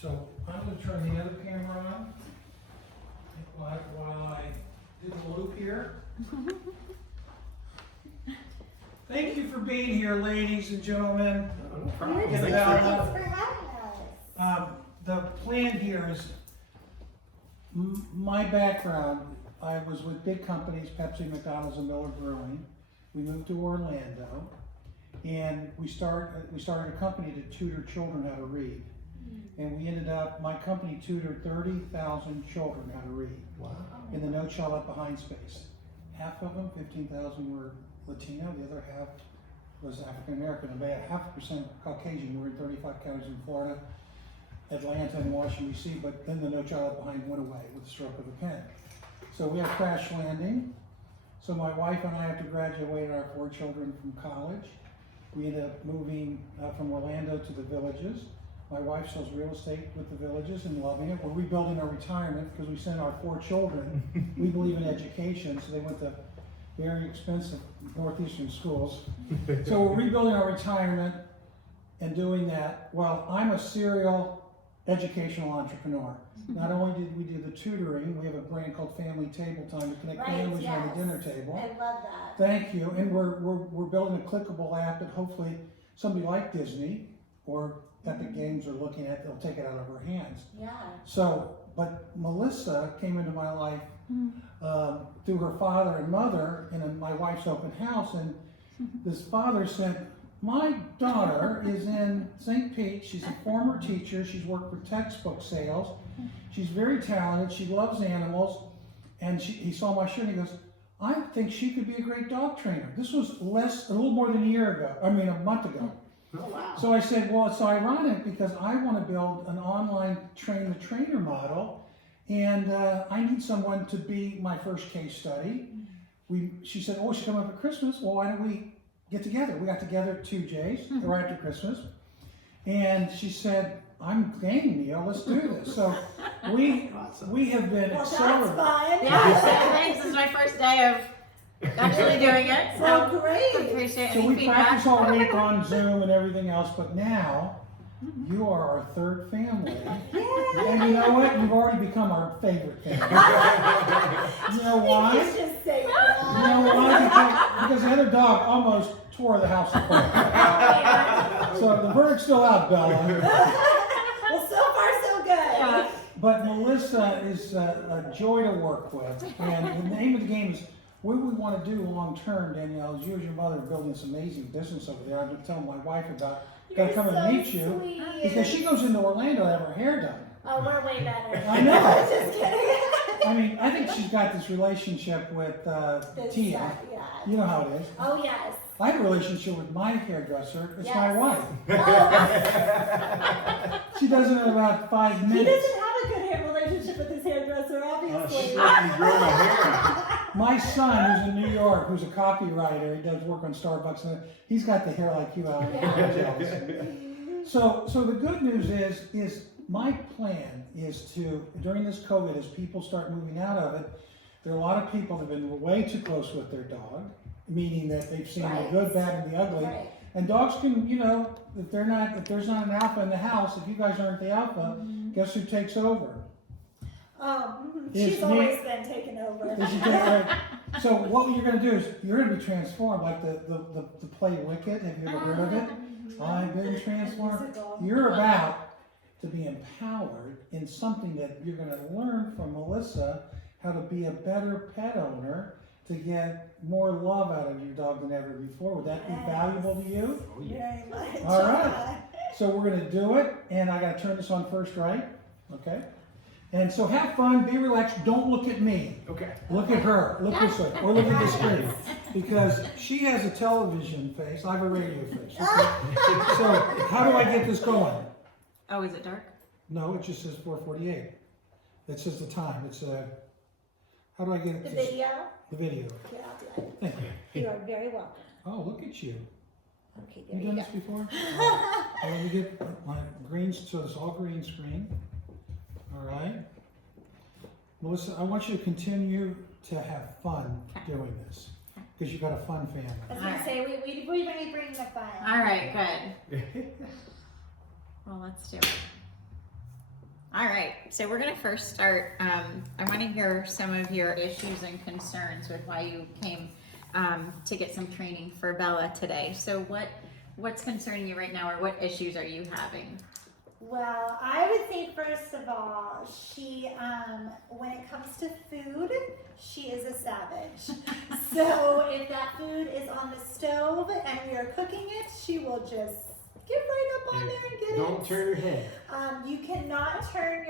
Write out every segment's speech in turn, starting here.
So I'm going to turn the other camera on while I do the loop here. Thank you for being here, ladies and gentlemen. Thanks for having us. The plan here is my background. I was with big companies, Pepsi, McDonald's, and Miller Brewing. We moved to Orlando, and we started a company to tutor children how to read. And we ended up, my company tutored 30,000 children how to read. Wow. In the No Child Left Behind space. Half of them, 15,000, were Latino, the other half was African American, about 0.5% Caucasian. We're in 35 counties in Florida, Atlanta, and Washington, D.C., but then the No Child Left Behind went away with the stroke of a pen. So we had crash landing. So my wife and I, after graduating our 4 children from college, we ended up moving from Orlando to the Villages. My wife sells real estate with the Villages and loving it. We're rebuilding our retirement because we sent our 4 children. We believe in education, so they went to very expensive Northeastern schools. So we're rebuilding our retirement and doing that. Well, I'm a serial educational entrepreneur. Not only did we do the tutoring, we have a brand called Family Table Time to connect families around the dinner table. I love that. Thank you. And we're building a clickable app that hopefully somebody like Disney or Epic Games are looking at, they'll take it out of our hands. Yeah. So, but Melissa came into my life through her father and mother in my wife's open house, and this father said, my daughter is in St. Pete. She's a former teacher. She's worked for textbook sales. She's very talented. She loves animals. And he saw my shirt and he goes, I think she could be a great dog trainer. This was a little more than a month ago. Oh, wow. So I said, well, it's ironic because I want to build an online train-the-trainer model, and I need someone to be my first case study. She said, oh, she come up at Christmas. Well, why don't we get together? We got together 2 days right after Christmas, and she said, I'm game, Neil. Let's do this. So we have been Well, accelerating. that's fun. Yeah, so thanks. This is my first day of actually doing it. Well, So great. appreciate So any we feedback. practice all week on Zoom and everything else, but now you are our 3rd family. And you know what? You've already become our favorite family. You know why? You just say You that. know why? Because the other dog almost tore the house apart. So the verdict's still out, Bella. Well, so far so good. But Melissa is a joy to work with. And the name of the game is what we want to do long term, Danielle, is you and your mother are building this amazing business over there. I've been telling my wife about, gotta come and meet you. Sweet. Because she goes into Orlando to have her hair done. Oh, we're way better. I know. Just kidding. I mean, I think she's got this relationship with It's, Tia. yeah. You know how it is. Oh, yes. I have a relationship with my hairdresser. It's my Yes. wife. Oh, She does it in about 5 he minutes. doesn't have a good relationship with his hairdresser, obviously. You grow my hair. My son, who's in New York, who's a copywriter, he does work on Starbucks, and he's got the hair like you, Alan. I'm jealous. So the good news is my plan is to, during this COVID, as people start moving out of it, there are a lot of people that have been way too close with their dog, meaning that they've seen Right. the good, bad, and the ugly. Right. And dogs can, if there's not an alpha in the house, if you guys aren't the alpha, guess who takes over? It's She's me. always been taken over. Did you get it right? So what you're going to do is you're going to be transformed, like the play Wicked. Have you ever heard of it? I've been transformed. Musical. You're about to be empowered in something that you're going to learn from Melissa, how to be a better pet owner to get more love out of your dog than ever before. Would that be Yes. valuable to you? Very much. All right. So we're going to do it, and I got to turn this on first, right? Okay. And so have fun, be relaxed, don't look at me. Okay. Look at her, look this way, or look at the screen. Because she has a television face, I have a radio face. Okay? So how do I get this going? Oh, is it dark? No, it just says 4:48. It says the time. It's how do I get it? The to- video? The video. Yeah, I'll do it. Thank you. You are very welcome. Oh, look at you. Okay, there You you done go. this before? Oh, let me get my green, so it's all green screen. All right. Melissa, I want you to continue to have fun doing this because you've got a fun family. I was going to say, we bring the fun. All right, good. Well, let's do it. All right, so we're gonna first start, I wanna hear some of your issues and concerns with why you came to get some training for Bella today. So what's concerning you right now, or what issues are you having? Well, I would say first of all, she, when it comes to food, she is a savage. So if that food is on the stove and we are cooking it, she will just get right up on there and get it. Don't turn your head. You cannot turn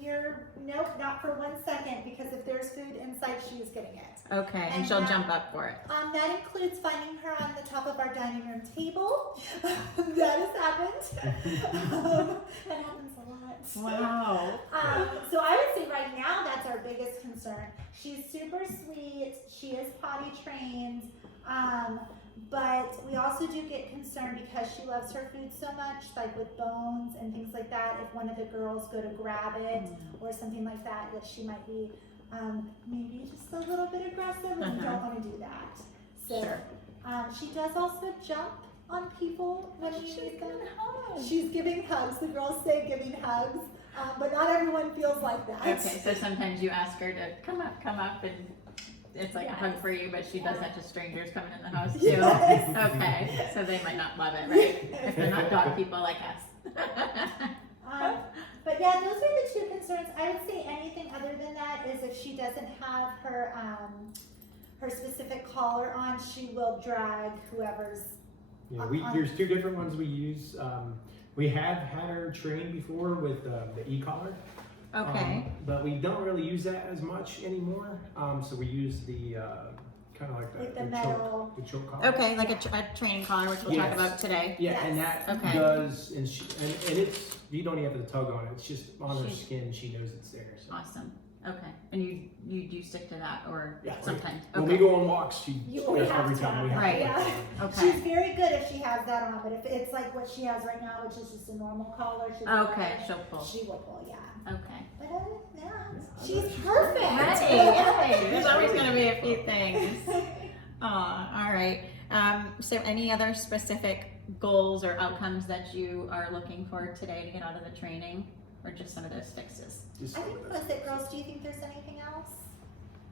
your, nope, not for 1 second, because if there's food inside, she is getting it. Okay, and And she'll that- jump up for it. That includes finding her on the top of our dining room table. That has happened. That happens a lot. Wow. So I would say right now that's our biggest concern. She's super sweet. She is potty trained. But we also do get concerned because she loves her food so much, like with bones and things like that. If one of the girls go to grab it or something like that, that she might be maybe just a little bit aggressive, and we don't want to do that. So Sure. she does also jump on people when we meet them. hugs. She's giving hugs. The girls say giving hugs, but not everyone feels like that. Okay, so sometimes you ask her to come up, and it's like a hug for you, but she does that to strangers coming in the house too. Yes. Okay, so they might not love it, right? If they're not dog people like us. But yeah, those are the two concerns. I would say anything other than that is if she doesn't have her her specific collar on, she will drag whoever's. Yeah, there's two different ones we use. We have had her trained before with the e-collar. Okay. But we don't really use that as much anymore. So we use the kind of like With the choke, metal. the choke collar. Okay, like a training collar, which we'll talk Yes. about today. Yeah, and Yes. that Okay. does, and it's, you don't even have to tug on it. It's just on her She- skin. She knows it's there. So. Awesome. Okay, and you do stick to that, or Yeah. sometimes? When Okay. we go on walks, We have every to time have we have Right. to. Yeah. Okay. She's very good if she has that on, but if it's like what she has right now, which is just a normal collar, Okay, she'll pull. she will pull, yeah. Okay. But other than that, she's perfect. Hey, there's always going to be a few things. Aw, all right. So any other specific goals or outcomes that you are looking for today to get out of the training, or just some of those fixes? Just I some think of that's those. it, girls. Do you think there's anything else?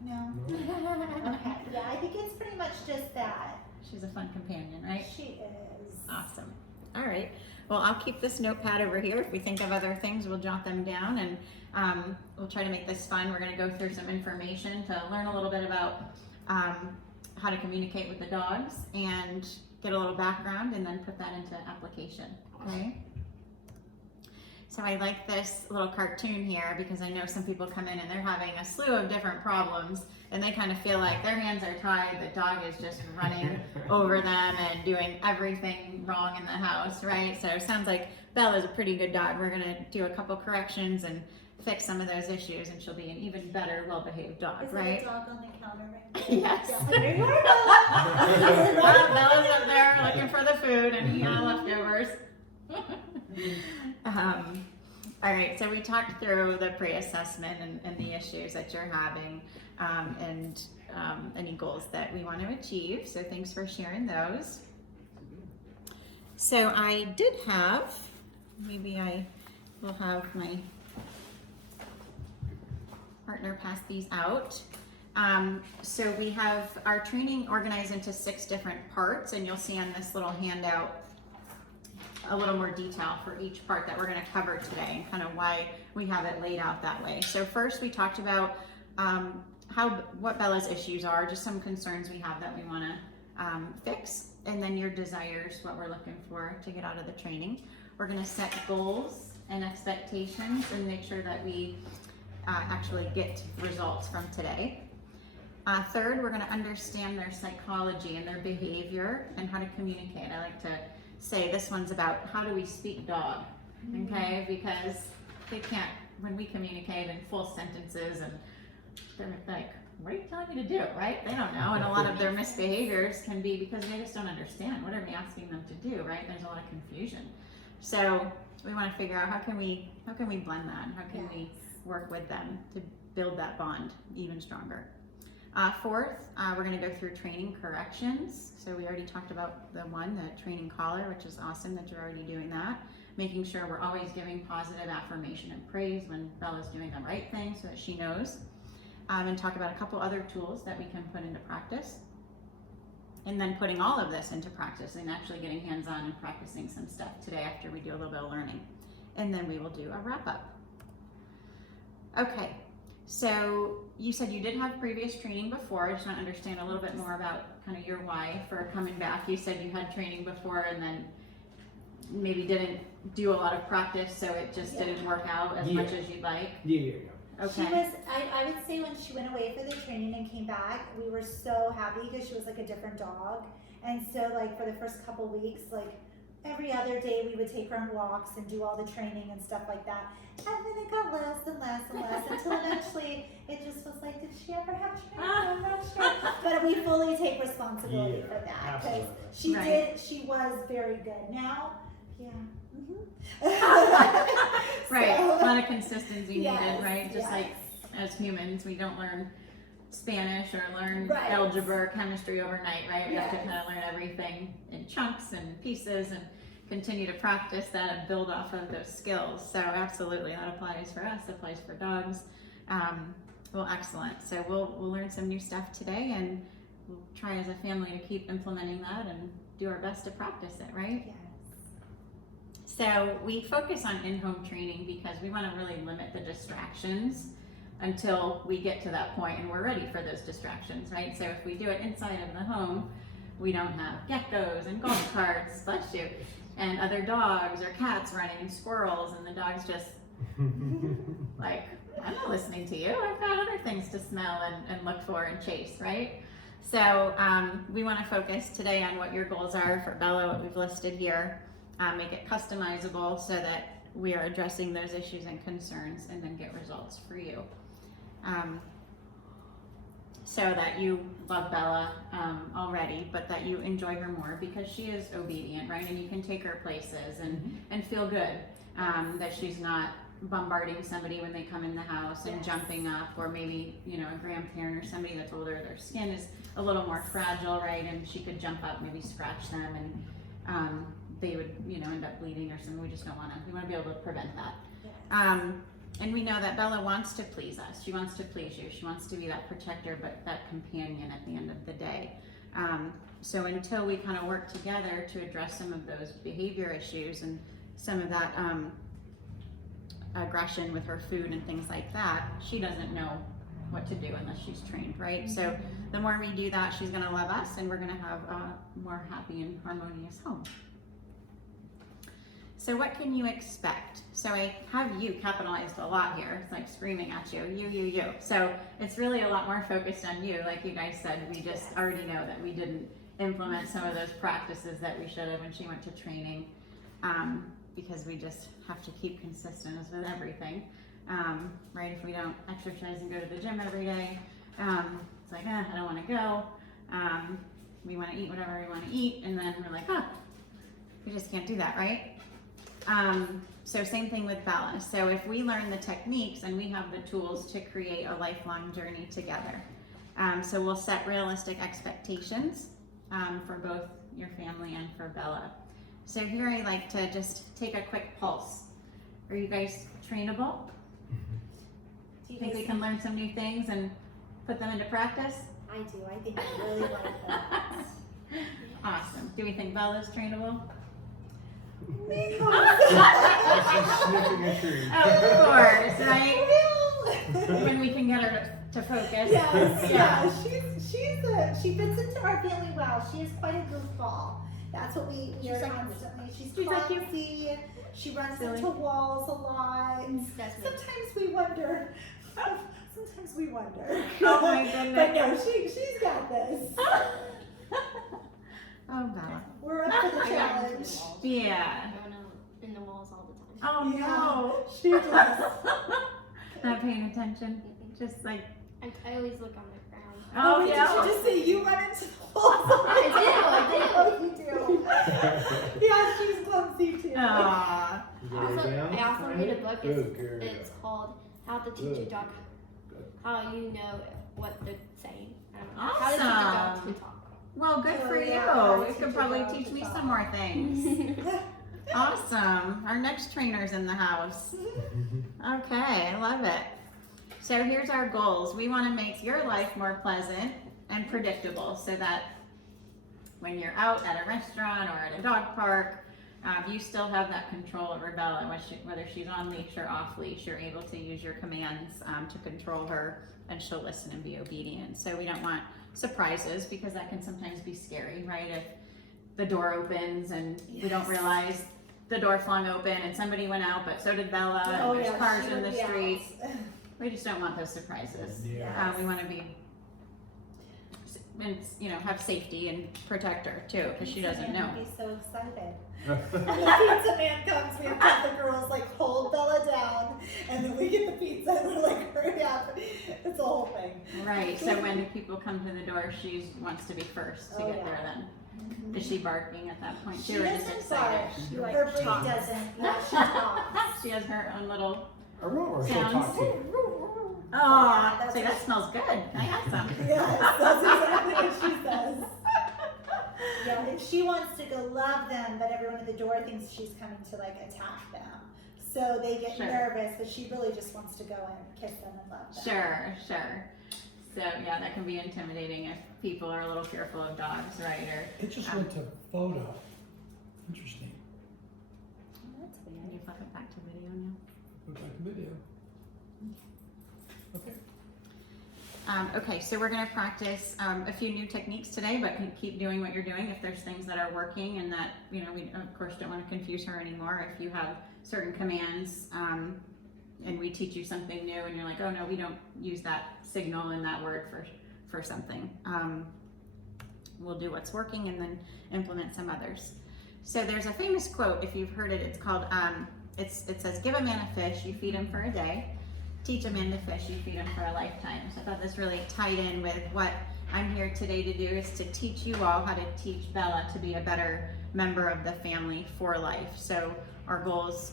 No. No. Okay. Yeah, I think it's pretty much just that. She's a fun companion, right? She is. Awesome. All right. Well, I'll keep this notepad over here. If we think of other things, we'll jot them down, and we'll try to make this fun. We're going to go through some information to learn a little bit about how to communicate with the dogs and get a little background, and then put that into application. Okay. So I like this little cartoon here because I know some people come in and they're having a slew of different problems, and they kind of feel like their hands are tied, the dog is just running over them and doing everything wrong in the house, right? So it sounds like Bella's a pretty good dog. We're gonna do a couple corrections and fix some of those issues, and she'll be an even better, well-behaved dog, Is right? there a dog on the counter right there? Yes. Yeah, there you are, Bella. Well, Bella's up there looking for the food and leftovers. All right, so we talked through the pre-assessment and the issues that you're having, and any goals that we want to achieve. So thanks for sharing those. So I did have, maybe I will have my partner pass these out. So we have our training organized into 6 different parts, and you'll see on this little handout a little more detail for each part that we're going to cover today, and kind of why we have it laid out that way. So first we talked about what Bella's issues are, just some concerns we have that we want to fix, and then your desires, what we're looking for to get out of the training. We're going to set goals and expectations and make sure that we actually get results from today. Third, we're going to understand their psychology and their behavior and how to communicate. I like to say this one's about how do we speak dog, okay? Because they can't, when we communicate in full sentences, and they're like, what are you telling me to do, right? They don't know, and a lot of their misbehaviors can be because they just don't understand. What are we asking them to do, right? There's a lot of confusion. So we want to figure out how can we blend that, and how can we work with them to build that bond even stronger. Fourth, we're going to go through training corrections. So we already talked about the training collar, which is awesome that you're already doing that. Making sure we're always giving positive affirmation and praise when Bella's doing the right thing so that she knows. And talk about a couple other tools that we can put into practice. And then putting all of this into practice and actually getting hands-on and practicing some stuff today after we do a little bit of learning. And then we will do a wrap-up. Okay, so you said you did have previous training before. I just want to understand a little bit more about kind of your why for coming back. You said you had training before and then maybe didn't do a lot of practice, so it just didn't work out as much as you'd like. Yeah. Okay. She was, I would say when she went away for the training and came back, we were so happy because she was like a different dog. And so like for the first couple weeks, like every other day we would take her on walks and do all the training and stuff like that. And then it got less and less and less until eventually it just was like, did she ever have training? I'm not sure. But we fully take responsibility for that because she Right. she was very good. Now, yeah. Right, So- a lot of consistency Yes, needed, right? Just yes. like as humans, we don't learn Spanish or learn Right. algebra or chemistry overnight, right? We have to Yes. kind of learn everything in chunks and pieces and continue to practice that and build off of those skills. So absolutely, that applies for us, applies for dogs. Well, excellent. So we'll learn some new stuff today and we'll try as a family to keep implementing that and do our best to practice it, right? Yes. So we focus on in-home training because we want to really limit the distractions until we get to that point and we're ready for those distractions, right? So if we do it inside of the home, we don't have geckos and golf carts, bless you, and other dogs or cats running and squirrels, and the dog's just like, I'm not listening to you. I've got other things to smell and look for and chase, right? So we want to focus today on what your goals are for Bella, what we've listed here. Make it customizable so that we are addressing those issues and concerns and then get results for you. So that you love Bella already, but that you enjoy her more because she is obedient, right? And you can take her places and feel good that she's not bombarding somebody when they come in the house and Yes. jumping up, or maybe, you know, a grandparent or somebody that's older, their skin is a little more fragile, right? And she could jump up, maybe scratch them, and they would, you know, end up bleeding or something. We just don't want to. We want to be able to prevent that. Yes. And we know that Bella wants to please us. She wants to please you. She wants to be that protector, but that companion at the end of the day. So until we kind of work together to address some of those behavior issues and some of that aggression with her food and things like that, she doesn't know what to do unless she's trained, right? So the more we do that, she's going to love us and we're going to have a more happy and harmonious home. So what can you expect? So I have you capitalized a lot here. It's like screaming at you, you. So it's really a lot more focused on you. Like you guys said, we just already know that we didn't implement some of those practices that we should have when she went to training, because we just have to keep consistent as with everything, right? If we don't exercise and go to the gym every day, it's like, I don't want to go. We want to eat whatever we want to eat, and then we're like, we just can't do that, right? So same thing with Bella. So if we learn the techniques and we have the tools to create a lifelong journey together. So we'll set realistic expectations for both your family and for Bella. So here I like to just take a quick pulse. Are you guys trainable? Do you Think we guys can learn some new things and put them into practice? I do. I think I really like that. Awesome. Do we think Bella's trainable? She's sniffing a tree. Of course, right? When we can get her to focus. Yes, Yeah. yeah. She fits into our family well. She is quite a goofball. That's what we She's are like- constantly. She's she's like you. clumsy. She runs Silly. into walls a lot. That's me. Sometimes we wonder. Sometimes we wonder. Oh my goodness. But no, she's got this. Oh, Bella. We're up for the I got into challenge. the walls. Yeah. I went in the walls all the time. Oh Yeah, no. she does. Not paying attention. Just like, I always look on the ground. oh wait, yeah. Did you just say you run into the walls? I Oh, you do. Yeah, she's clumsy too. Aw. I also read a book. Good girl. It's called How to Teach a Dog How You Know what they're saying. I don't know. How to teach a dog Awesome. to talk. Well, good Oh, for yeah, how you. to You teach could a probably dog teach to me talk. some more things. Awesome. Our next trainer's in the house. Okay, I love it. So here's our goals. We want to make your life more pleasant and predictable so that when you're out at a restaurant or at a dog park, you still have that control over Bella, whether she's on leash or off leash. You're able to use your commands to control her, and she'll listen and be obedient. So we don't want surprises, because that can sometimes be scary, right? If the door opens and we don't realize the door flung open and somebody went out, but so did Bella, and there's cars she in would the be street. out. We just don't want those surprises. Yeah. We want to be, and have safety and protect her too, because she doesn't know. I'd be so excited. When the pizza man comes, we have to have the girls like hold Bella down, and then we get the pizza and we're like, hurry up. It's a whole thing. Right. So when people come to the door, she wants to be first to Oh, get yeah. there. Then is she barking at that point She too, or just doesn't excited? bark. She like Her breed talks. doesn't. Yeah, she talks. She has her own little. Or she'll Sounds. talk to you. Oh, that's see, what- that smells good. I have some. Yes, that's exactly what she says. Yeah, and she wants to go love them, but everyone at the door thinks she's coming to like attack them. So they get Sure. nervous, but she really just wants to go in and kiss them and love them. Sure. So yeah, that can be intimidating if people are a little fearful of dogs, right? Or It just went to photo. Interesting. That's can weird. you flip it back to video now? Look like a video. Okay. Okay, so we're going to practice a few new techniques today, but keep doing what you're doing. If there's things that are working and that, we of course don't want to confuse her anymore. If you have certain commands and we teach you something new and you're like, oh no, we don't use that signal in that word for something. We'll do what's working and then implement some others. So there's a famous quote, if you've heard it, it's called, it says, give a man a fish, you feed him for a day. Teach a man to fish, you feed him for a lifetime. So I thought this really tied in with what I'm here today to do, is to teach you all how to teach Bella to be a better member of the family for life. So our goals,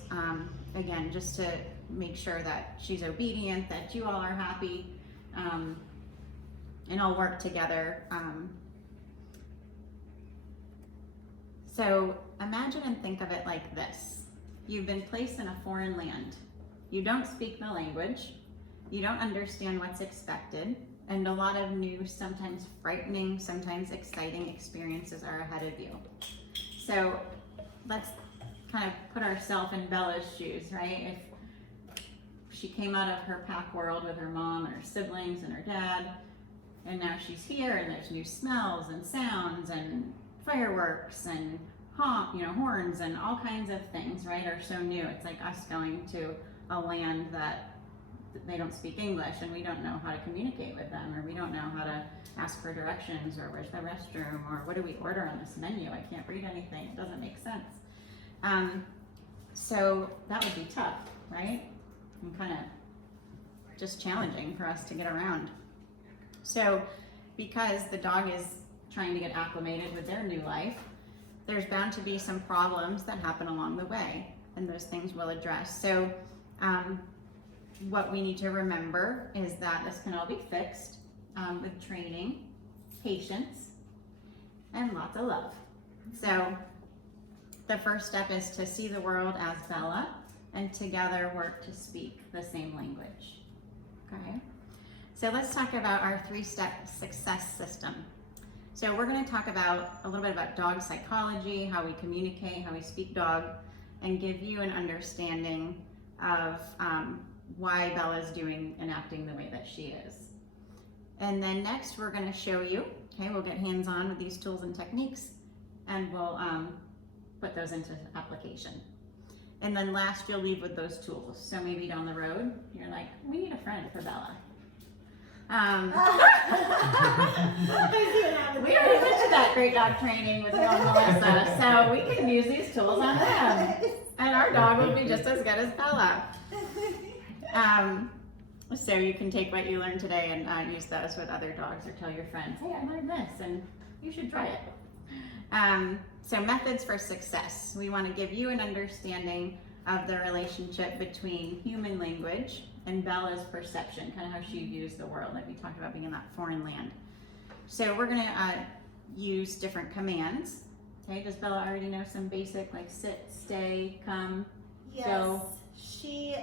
again, just to make sure that she's obedient, that you all are happy, and all work together. So imagine and think of it like this. You've been placed in a foreign land. You don't speak the language, you don't understand what's expected, and a lot of new, sometimes frightening, sometimes exciting experiences are ahead of you. So let's kind of put ourselves in Bella's shoes, right? If she came out of her pack world with her mom and her siblings and her dad, and now she's here and there's new smells and sounds and fireworks and horns and all kinds of things, right, are so new. It's like us going to a land that they don't speak English and we don't know how to communicate with them, or we don't know how to ask for directions, or where's the restroom, or what do we order on this menu? I can't read anything, it doesn't make sense. So that would be tough, right? And kind of just challenging for us to get around. So because the dog is trying to get acclimated with their new life, there's bound to be some problems that happen along the way, and those things we'll address. So what we need to remember is that this can all be fixed with training, patience, and lots of love. So the first step is to see the world as Bella, and together work to speak the same language. Okay? So let's talk about our 3-step success system. So we're going to talk about a little bit about dog psychology, how we communicate, how we speak dog, and give you an understanding of why Bella's doing and acting the way that she is. And then next we're going to show you, okay, we'll get hands-on with these tools and techniques, and we'll put those into application. And then last you'll leave with those tools. So maybe down the road, you're like, we need a friend for Bella. We already went to that great dog training with Bill and Melissa, so we can use these tools on them. And our dog will be just as good as Bella. So you can take what you learned today and use those with other dogs, or tell your friends, hey, I learned this and you should try it. So methods for success. We want to give you an understanding of the relationship between human language and Bella's perception, kind of how she views the world, like we talked about being in that foreign land. So we're gonna use different commands. Okay, does Bella already know some basic like sit, stay, come? Yes. So- She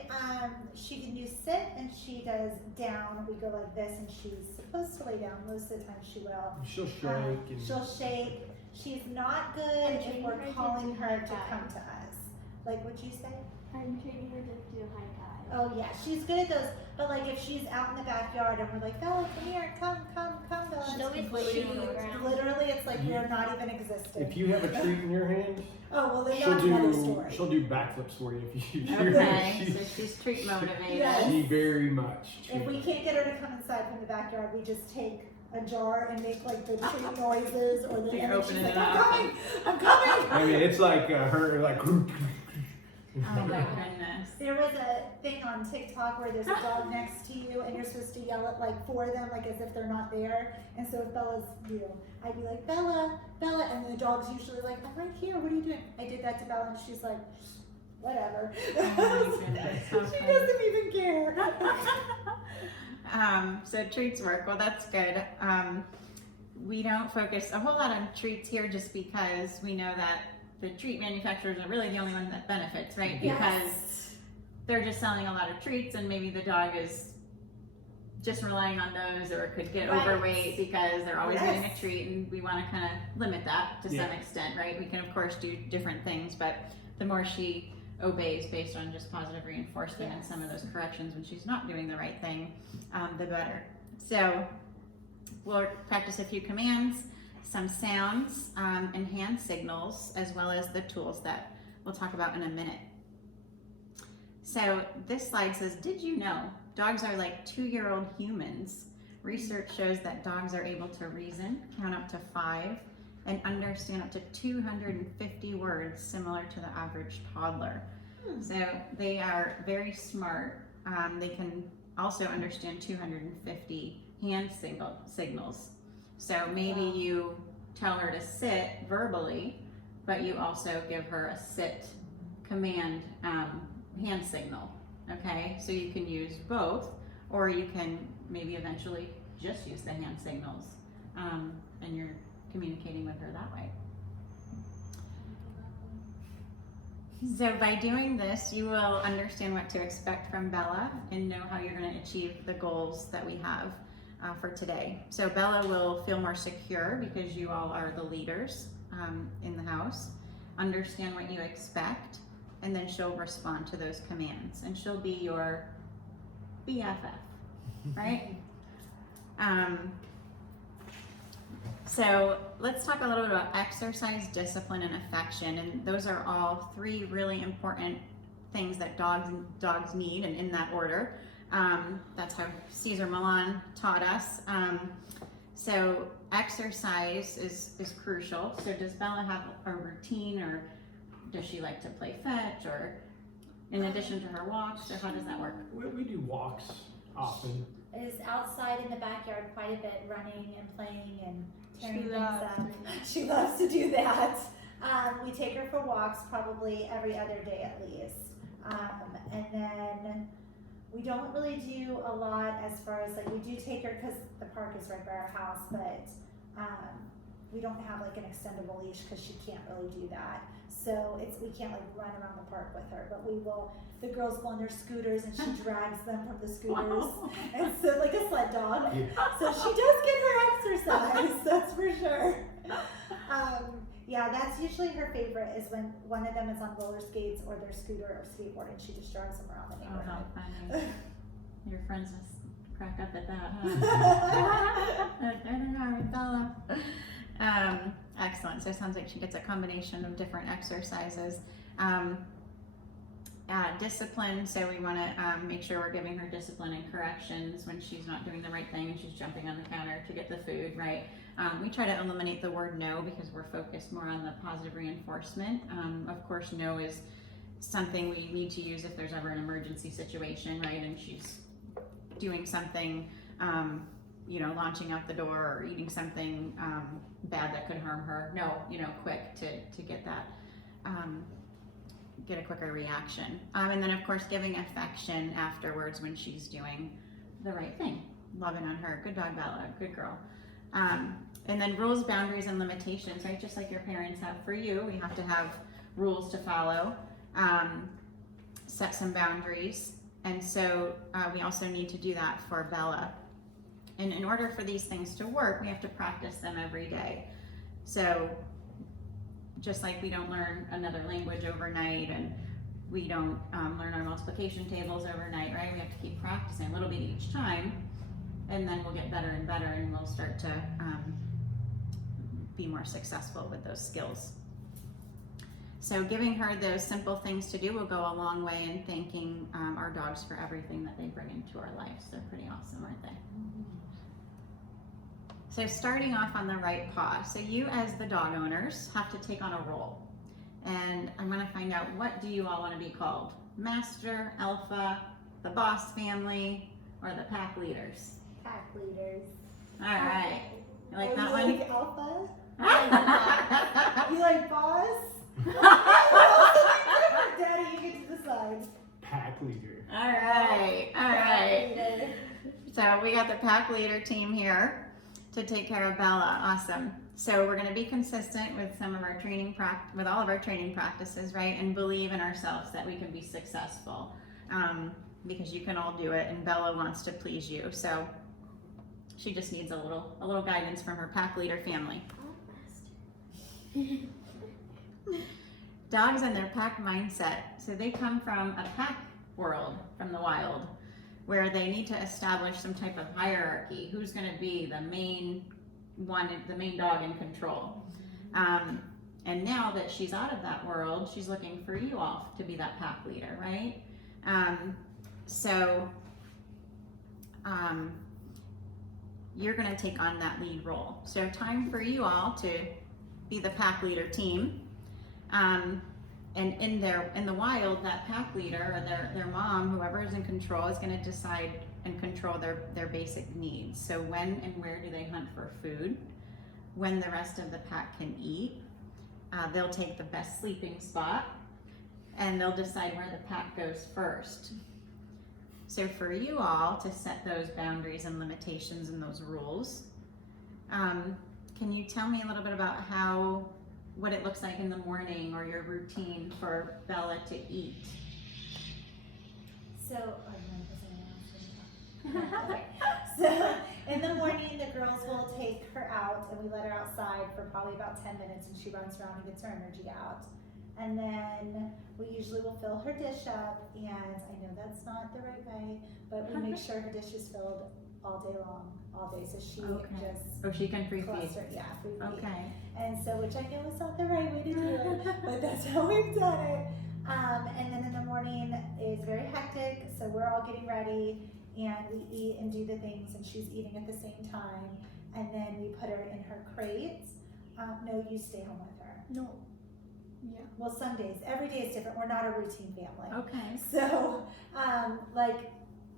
can do sit and she does down. We go like this and she's supposed to lay down. Most of the time she will. She'll shake and She'll shake. She's not good I'm if training we're her to calling do her high to five. come to us. Like what'd you say? I'm training her to do high five. Oh yeah, she's good at those. But like if she's out in the backyard and we're like, Bella, come here, come, Bella. She'll it's be floating on the ground. literally, it's like you're not even existing. if you have a treat in your hand, Oh well, then she'll that's another do story. she'll do backflips for you if you. Okay, so she's treat motivated. Yes. She very much. If we can't get her to come inside from the backyard, we just take a jar and make like the treat noises or the You're and then opening she's like, it I'm up. coming, I'm coming. I mean, it's like her like. Oh my goodness. There was a thing on TikTok where there's a dog next to you and you're supposed to yell at like for them, like as if they're not there. And so if Bella's, I'd be like, Bella, Bella, and the dog's usually like, I'm right here, what are you doing? I did that to Bella and she's like, whatever. Oh my goodness, how She funny. doesn't even care. So treats work, well that's good. We don't focus a whole lot on treats here just because we know that the treat manufacturers are really the only one that benefits, right? Because Yes. they're just selling a lot of treats and maybe the dog is just relying on those or could get Right. overweight because they're always getting a Yes. treat, and we want to kind of limit that to some Yeah. extent, right? We can of course do different things, but the more she obeys based on just positive reinforcement and Yes. some of those corrections when she's not doing the right thing, the better. So we'll practice a few commands, some sounds, and hand signals, as well as the tools that we'll talk about in a minute. So this slide says, did you know dogs are like 2-year-old humans? Research shows that dogs are able to reason, count up to 5, and understand up to 250 words, similar to the average toddler. So they are very smart. They can also understand 250 hand signals. So maybe Wow. you tell her to sit verbally, but you also give her a sit command hand signal. Okay, so you can use both, or you can maybe eventually just use the hand signals, and you're communicating with her that way. So by doing this, you will understand what to expect from Bella and know how you're going to achieve the goals that we have for today. So Bella will feel more secure because you all are the leaders in the house. Understand what you expect, and then she'll respond to those commands, and she'll be your BFF, right? So let's talk a little bit about exercise, discipline, and affection, and those are all 3 really important things that dogs need, and in that order. That's how Cesar Millan taught us. So exercise is crucial. So does Bella have a routine, or does she like to play fetch, or in addition to her walks, or how does that work? We do walks often. Is outside in the backyard quite a bit, running and playing and tearing She things loves up. doing that. She loves to do that. We take her for walks probably every other day at least. And then we don't really do a lot as far as like, we do take her because the park is right by our house, but we don't have like an extendable leash because she can't really do that. So we can't like run around the park with her, but the girls go on their scooters and she drags them from the scooters. And so like a sled dog. Yeah. So she does get her exercise, that's for sure. Yeah, that's usually her favorite, is when one of them is on roller skates or their scooter or skateboard and she just drives them around the Oh, how neighborhood. funny. Your friends must crack up at that, huh? There they are with Bella. Excellent. So it sounds like she gets a combination of different exercises. Discipline. So we want to make sure we're giving her discipline and corrections when she's not doing the right thing and she's jumping on the counter to get the food, right? We try to eliminate the word no because we're focused more on the positive reinforcement. Of course, no is something we need to use if there's ever an emergency situation, right? And she's doing something, launching out the door or eating something bad that could harm her. No, quick to get that get a quicker reaction. And then of course giving affection afterwards when she's doing the right thing, loving on her. Good dog, Bella. Good girl. And then rules, boundaries, and limitations, right? Just like your parents have for you, we have to have rules to follow, set some boundaries. And so we also need to do that for Bella. And in order for these things to work, we have to practice them every day. So just like we don't learn another language overnight, and we don't learn our multiplication tables overnight, right? We have to keep practicing a little bit each time, and then we'll get better and better, and we'll start to be more successful with those skills. So giving her those simple things to do will go a long way in thanking our dogs for everything that they bring into our lives. They're pretty awesome, aren't they? So starting off on the right paw. So you as the dog owners have to take on a role. And I'm gonna find out, what do you all wanna be called? Master, Alpha, the boss family, or the pack leaders? Pack leaders. All right, you like that You one? like alpha? You like boss? Daddy, you get to decide. Pack leader. All right, all Pack right. leader. So we got the pack leader team here to take care of Bella. Awesome. So we're going to be consistent with some of our training with all of our training practices, right? And believe in ourselves that we can be successful, because you can all do it, and Bella wants to please you. So she just needs a little guidance from her pack leader family. Dogs and their pack mindset. So they come from a pack world, from the wild, where they need to establish some type of hierarchy. Who's going to be the main one, the main dog in control? And now that she's out of that world, she's looking for you all to be that pack leader, right? You're going to take on that lead role. So time for you all to be the pack leader team. And in the wild, that pack leader or their mom, whoever is in control, is going to decide and control their basic needs. So when and where do they hunt for food? When the rest of the pack can eat. They'll take the best sleeping spot, and they'll decide where the pack goes first. So for you all to set those boundaries and limitations and those rules, can you tell me a little bit about what it looks like in the morning, or your routine for Bella to eat? So, okay. So in the morning, the girls will take her out, and we let her outside for probably about 10 minutes, and she runs around and gets her energy out. And then we usually will fill her dish up, and I know that's not the right way, but we make sure her dish is filled all day long, all day, so she just Oh, she can free feed. cluster, yeah, free feed. Okay. And so, which I know is not the right way to do it, but that's how we've done it. And then in the morning is very hectic, so we're all getting ready, and we eat and do the things, and she's eating at the same time. And then we put her in her crate. No, you stay home with her. No. Yeah. Well, some days, every day is different. We're not a routine family. Okay. So, like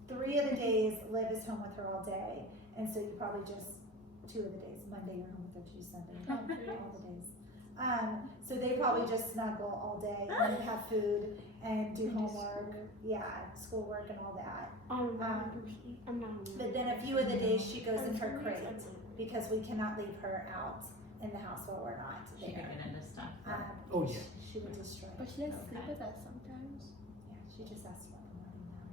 3 of the days, Liv is home with her all day, and so you probably just 2 of the days. Monday you're home with her, Tuesday, Sunday, all the days. So they probably just snuggle all day and have food and do homework, schoolwork and all that. I'm not home. But then a few of the days she goes in her crate because we cannot leave her out in the house while we're not She could there. get into stuff. Oh, yeah. She would destroy. But she does sleep Okay. with us sometimes. Yeah, she just asked about the morning now.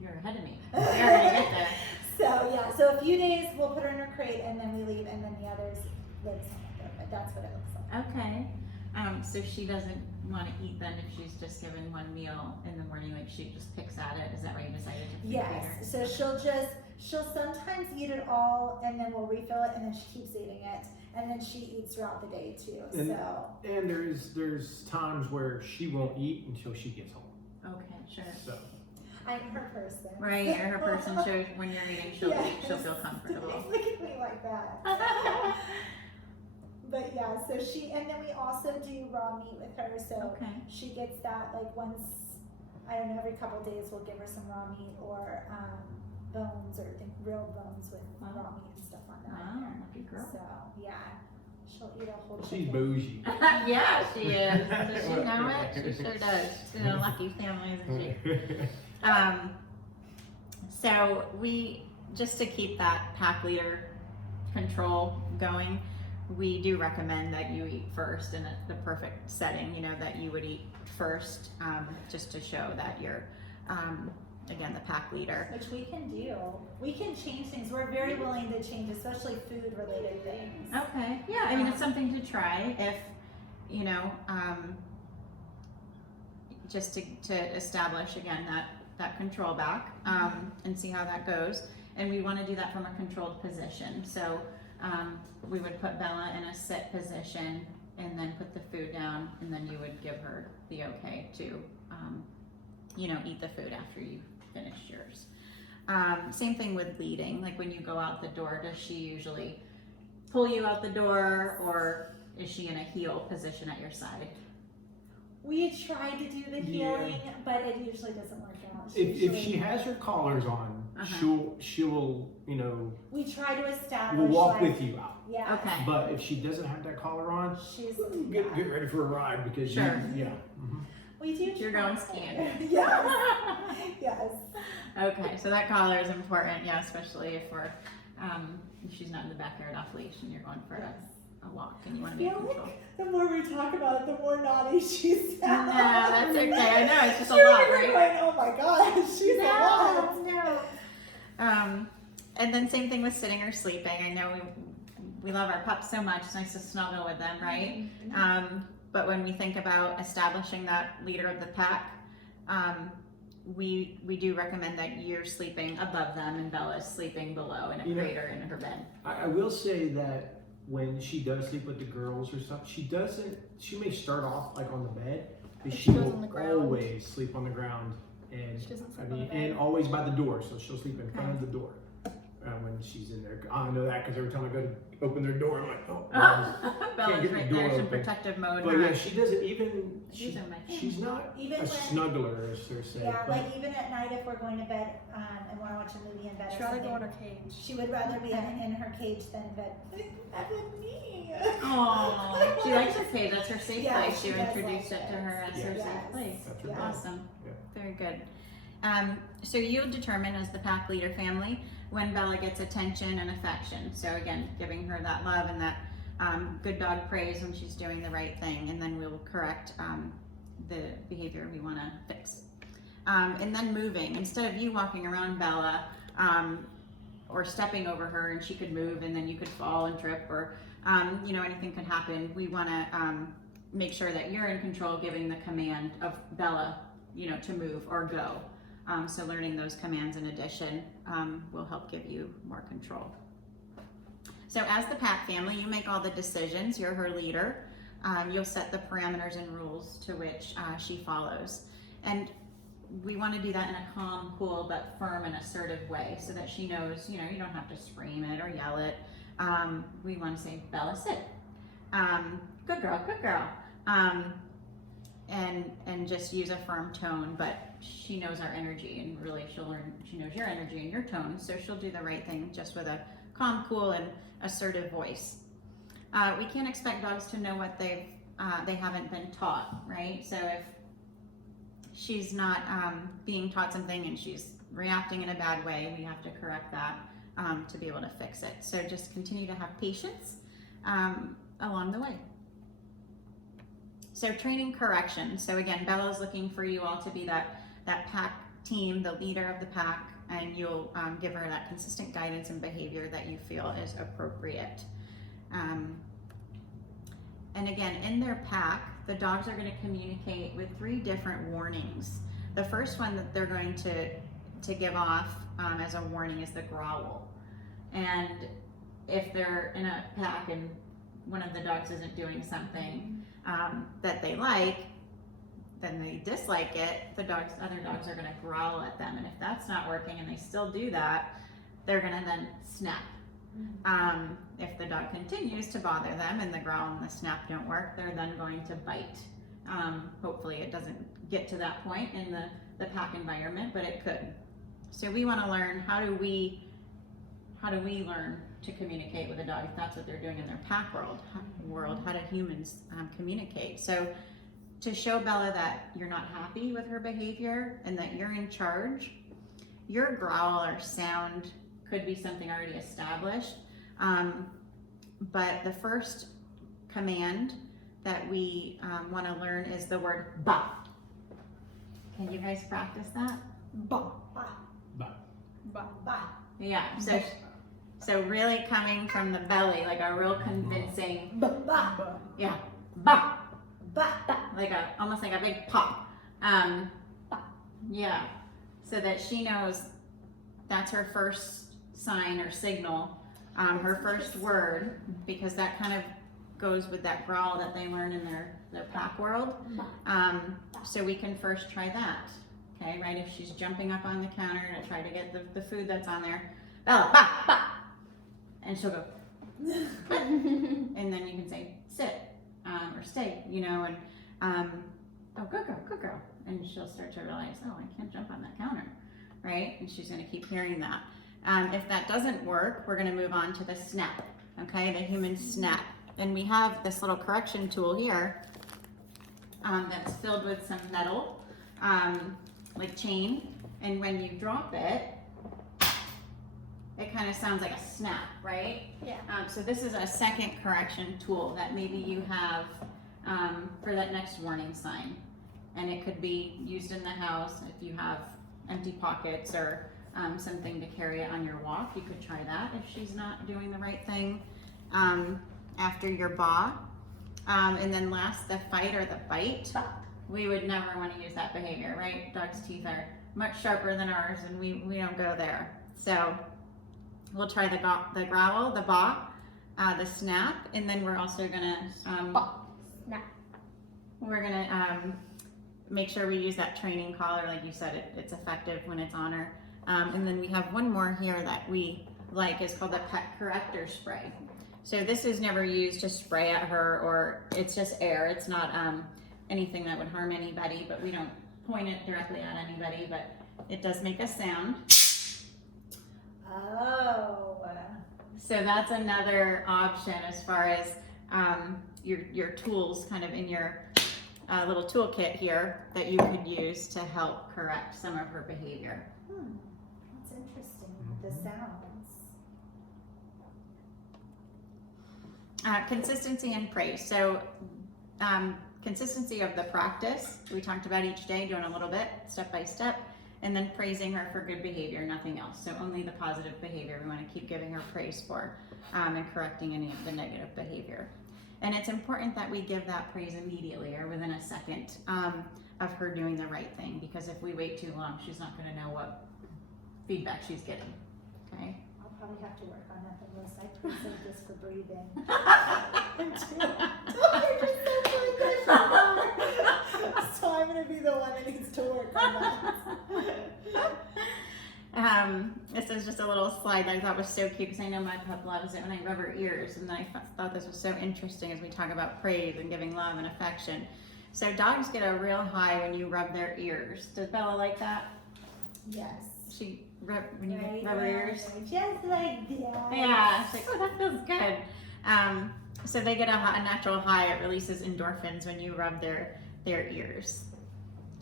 You're ahead of me. We're gonna get there. So a few days we'll put her in her crate and then we leave, and then the others live home with her. But that's what it looks like. Okay. So she doesn't want to eat then if she's just given one meal in the morning, like she just picks at it. Is that why you decided to feed her? Yes. So she'll sometimes eat it all, and then we'll refill it, and then she keeps eating it, and then she eats throughout the day too. And- So And there's times where she won't eat until she gets home. Okay, sure. So I'm her person. Right, you're her person. So when you're eating, she'll eat. She'll feel comfortable. Look at me like that. But yeah, so and then we also do raw meat with her, so Okay. she gets that like once, I don't know, every couple days we'll give her some raw meat or bones or real bones with Wow. raw meat and stuff on that. Wow, lucky girl. So yeah, She'll eat a whole She's chicken. bougie. Yeah, she is. Does she know it? She sure does. She's in a lucky family, isn't she? So we, just to keep that pack leader control going, we do recommend that you eat first in the perfect setting, you know, that you would eat first, just to show that you're, again, the pack leader. Which we can do. We can change things. We're very willing to change, especially food related things. Okay, yeah, I mean, it's something to try if, you know, just to establish again that control back, and see how that goes. And we want to do that from a controlled position. So we would put Bella in a sit position and then put the food down, and then you would give her the okay to, you know, eat the food after you finished yours. Same thing with leading. Like when you go out the door, does she usually pull you out the door, or is she in a heel position at your side? We tried to do the Yeah. healing, but it usually doesn't work out. If usually- she has her collars on, Uh-huh. she'll you know, we try to establish. will walk like, with you out. Yeah. Okay. But if she doesn't have that collar on, She's get ready for a ride because Sure. yeah. Mhm. We do. You're try. going skiing. Yes. Yes. Okay, so that collar is important, yeah, especially if we're, if she's not in the backyard off leash and you're going for a walk and you want to be in I feel control. The more we talk about it, the more naughty she's. No, that's okay. I know, it's just a You're lot, really right? going, oh my gosh, she's a lot. No. And then same thing with sitting or sleeping. I know we love our pups so much. It's nice to snuggle with them, right? But when we think about establishing that leader of the pack, we do recommend that you're sleeping above them and Bella's sleeping below in a You know- crater in her bed. I will say that when she does sleep with the girls or stuff, she may start off like on the bed, but She she goes will on the ground. always sleep on the ground, and She doesn't I sleep on mean, the bed. and always by the door, so she'll sleep in front of the door when she's in there. I know that because every time I go to open their door, I'm like, oh. Bella's get the right door there, she's in open. protective mode. But huh? yeah, she doesn't even. These are my She's not Even a when- snuggler, as they say. Yeah, but like even at night if we're going to bed and want to watch a movie in bed She'd or rather go in something, her cage. she would rather be in her cage than in bed. That with me. Aww, she likes her cage. That's her safe Yeah, place. she You does introduced like it to her as it. her Yes. safe place. That's her Yeah. bed. Awesome. Yeah. Very good. So you determine as the pack leader family when Bella gets attention and affection. So again, giving her that love and that good dog praise when she's doing the right thing, and then we'll correct the behavior we want to fix. And then moving. Instead of you walking around Bella or stepping over her and she could move and then you could fall and trip or you know, anything could happen, we want to make sure that you're in control, giving the command of Bella, you know, to move or go. So learning those commands in addition will help give you more control. So as the pack family, you make all the decisions. You're her leader. You'll set the parameters and rules to which she follows. And we want to do that in a calm, cool, but firm and assertive way so that she knows, you know, you don't have to scream it or yell it. We want to say, Bella, sit. Good girl, good girl. And just use a firm tone, but she knows our energy and really she knows your energy and your tone, so she'll do the right thing just with a calm, cool, and assertive voice. We can't expect dogs to know what they haven't been taught, right? So if she's not being taught something and she's reacting in a bad way, we have to correct that to be able to fix it. So just continue to have patience along the way. So training correction. So again, Bella's looking for you all to be that pack team, the leader of the pack, and you'll give her that consistent guidance and behavior that you feel is appropriate. And again, in their pack, the dogs are going to communicate with 3 different warnings. The first one that they're going to give off as a warning is the growl. And if they're in a pack and one of the dogs isn't doing something that they like, then they dislike it, other dogs are going to growl at them. And if that's not working and they still do that, they're going to then snap. If the dog continues to bother them and the growl and the snap don't work, they're then going to bite. Hopefully it doesn't get to that point in the pack environment, but it could. So we want to learn, how do we how do we learn to communicate with a dog if that's what they're doing in their pack world? How do humans communicate? So to show Bella that you're not happy with her behavior and that you're in charge, your growl or sound could be something already established. But the first command that we want to learn is the word ba. Can you guys practice that? Ba, ba, Ba. Ba. ba. Yeah, so really coming from the belly, like a real convincing, Ba, ba, yeah, ba, ba. like almost like a big pop. Yeah, so that she knows that's her first sign or signal, her first word, because that kind of goes with that growl that they learn in their pack world. So we can first try that. Okay, right? If she's jumping up on the counter to try to get the food that's on there, Bella, ba, ba, and she'll go, and then you can say sit or stay, you know, and oh, good girl, and she'll start to realize, oh, I can't jump on that counter, right? And she's going to keep hearing that. If that doesn't work, we're going to move on to the snap. Okay, the human snap, and we have this little correction tool here that's filled with some metal, like chain, and when you drop it, it kind of sounds like a snap, right? Yeah. So this is a second correction tool that maybe you have for that next warning sign. And it could be used in the house if you have empty pockets or something to carry it on your walk. You could try that if she's not doing the right thing. After your ba. And then last, the fight or the bite. We would never want to use that behavior, right? Dogs' teeth are much sharper than ours and we don't go there. So we'll try the growl, the ba, the snap, and then we're also gonna Snap. we're gonna make sure we use that training collar, like you said, it's effective when it's on her. And then we have one more here that we like, is called the pet corrector spray. So this is never used to spray at her, or it's just air. It's not anything that would harm anybody, but we don't point it directly at anybody, but it does make a sound. Oh. So that's another option as far as your tools kind of in your little toolkit here that you could use to help correct some of her behavior. That's interesting, the sounds. Consistency and praise. So consistency of the practice, we talked about each day, doing a little bit, step by step, and then praising her for good behavior, nothing else. So only the positive behavior we want to keep giving her praise for, and correcting any of the negative behavior. And it's important that we give that praise immediately or within a second of her doing the right thing, because if we wait too long, she's not going to know what feedback she's getting. Okay? I'll probably have to work on that the most. I present this for breathing. So I'm gonna be the one that needs to work on that. This is just a little slide that I thought was so cute, because I know my pup loves it when I rub her ears, and I thought this was so interesting as we talk about praise and giving love and affection. So dogs get a real high when you rub their ears. Does Bella like that? Yes. When you rub her ears? Just like that. Yeah, it's like, oh, that feels good. So they get a natural high. It releases endorphins when you rub their ears.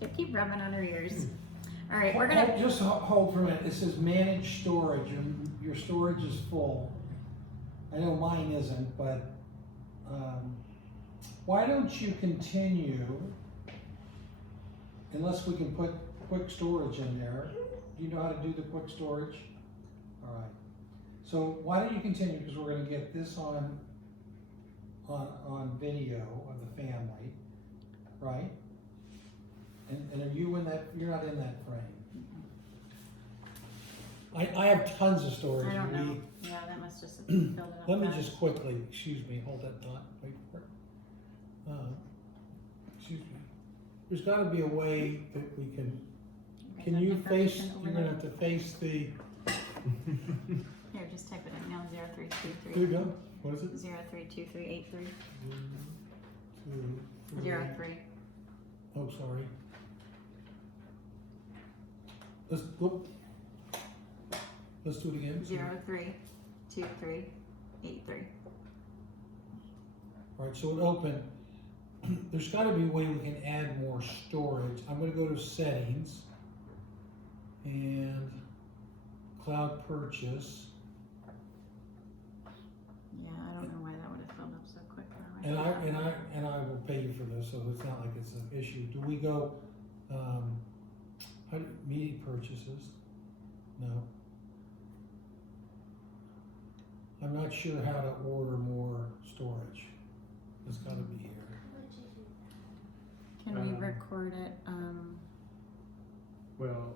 So keep rubbing on her ears. All right, we're gonna Just hold for a minute. It says manage storage. Your storage is full. I know mine isn't, but why don't you continue, unless we can put quick storage in there. Do you know how to do the quick storage? All right. So why don't you continue, because we're going to get this on video of the family, right? And are you in that? You're not in that frame. I have tons of storage. I don't know. Yeah, that must just have filled it up. Let me fast. just quickly, excuse me, hold that thought, wait for it. Excuse me. There's gotta be a way that we can you face, Information over you're gonna there. have to face the, Here, just type it in now. here 0323 we go, what is it? 032383 2, 3. 03. Oh, sorry. Let's, look. let's do it again. 032383. All right, so it opened. There's gotta be a way we can add more storage. I'm gonna go to settings and cloud purchase. Yeah, I don't know why that would have filled up so quick. And I will pay you for this, so it's not like it's an issue. Do we go, media purchases? No. I'm not sure how to order more storage. It's gotta be here. Can we record it? Well,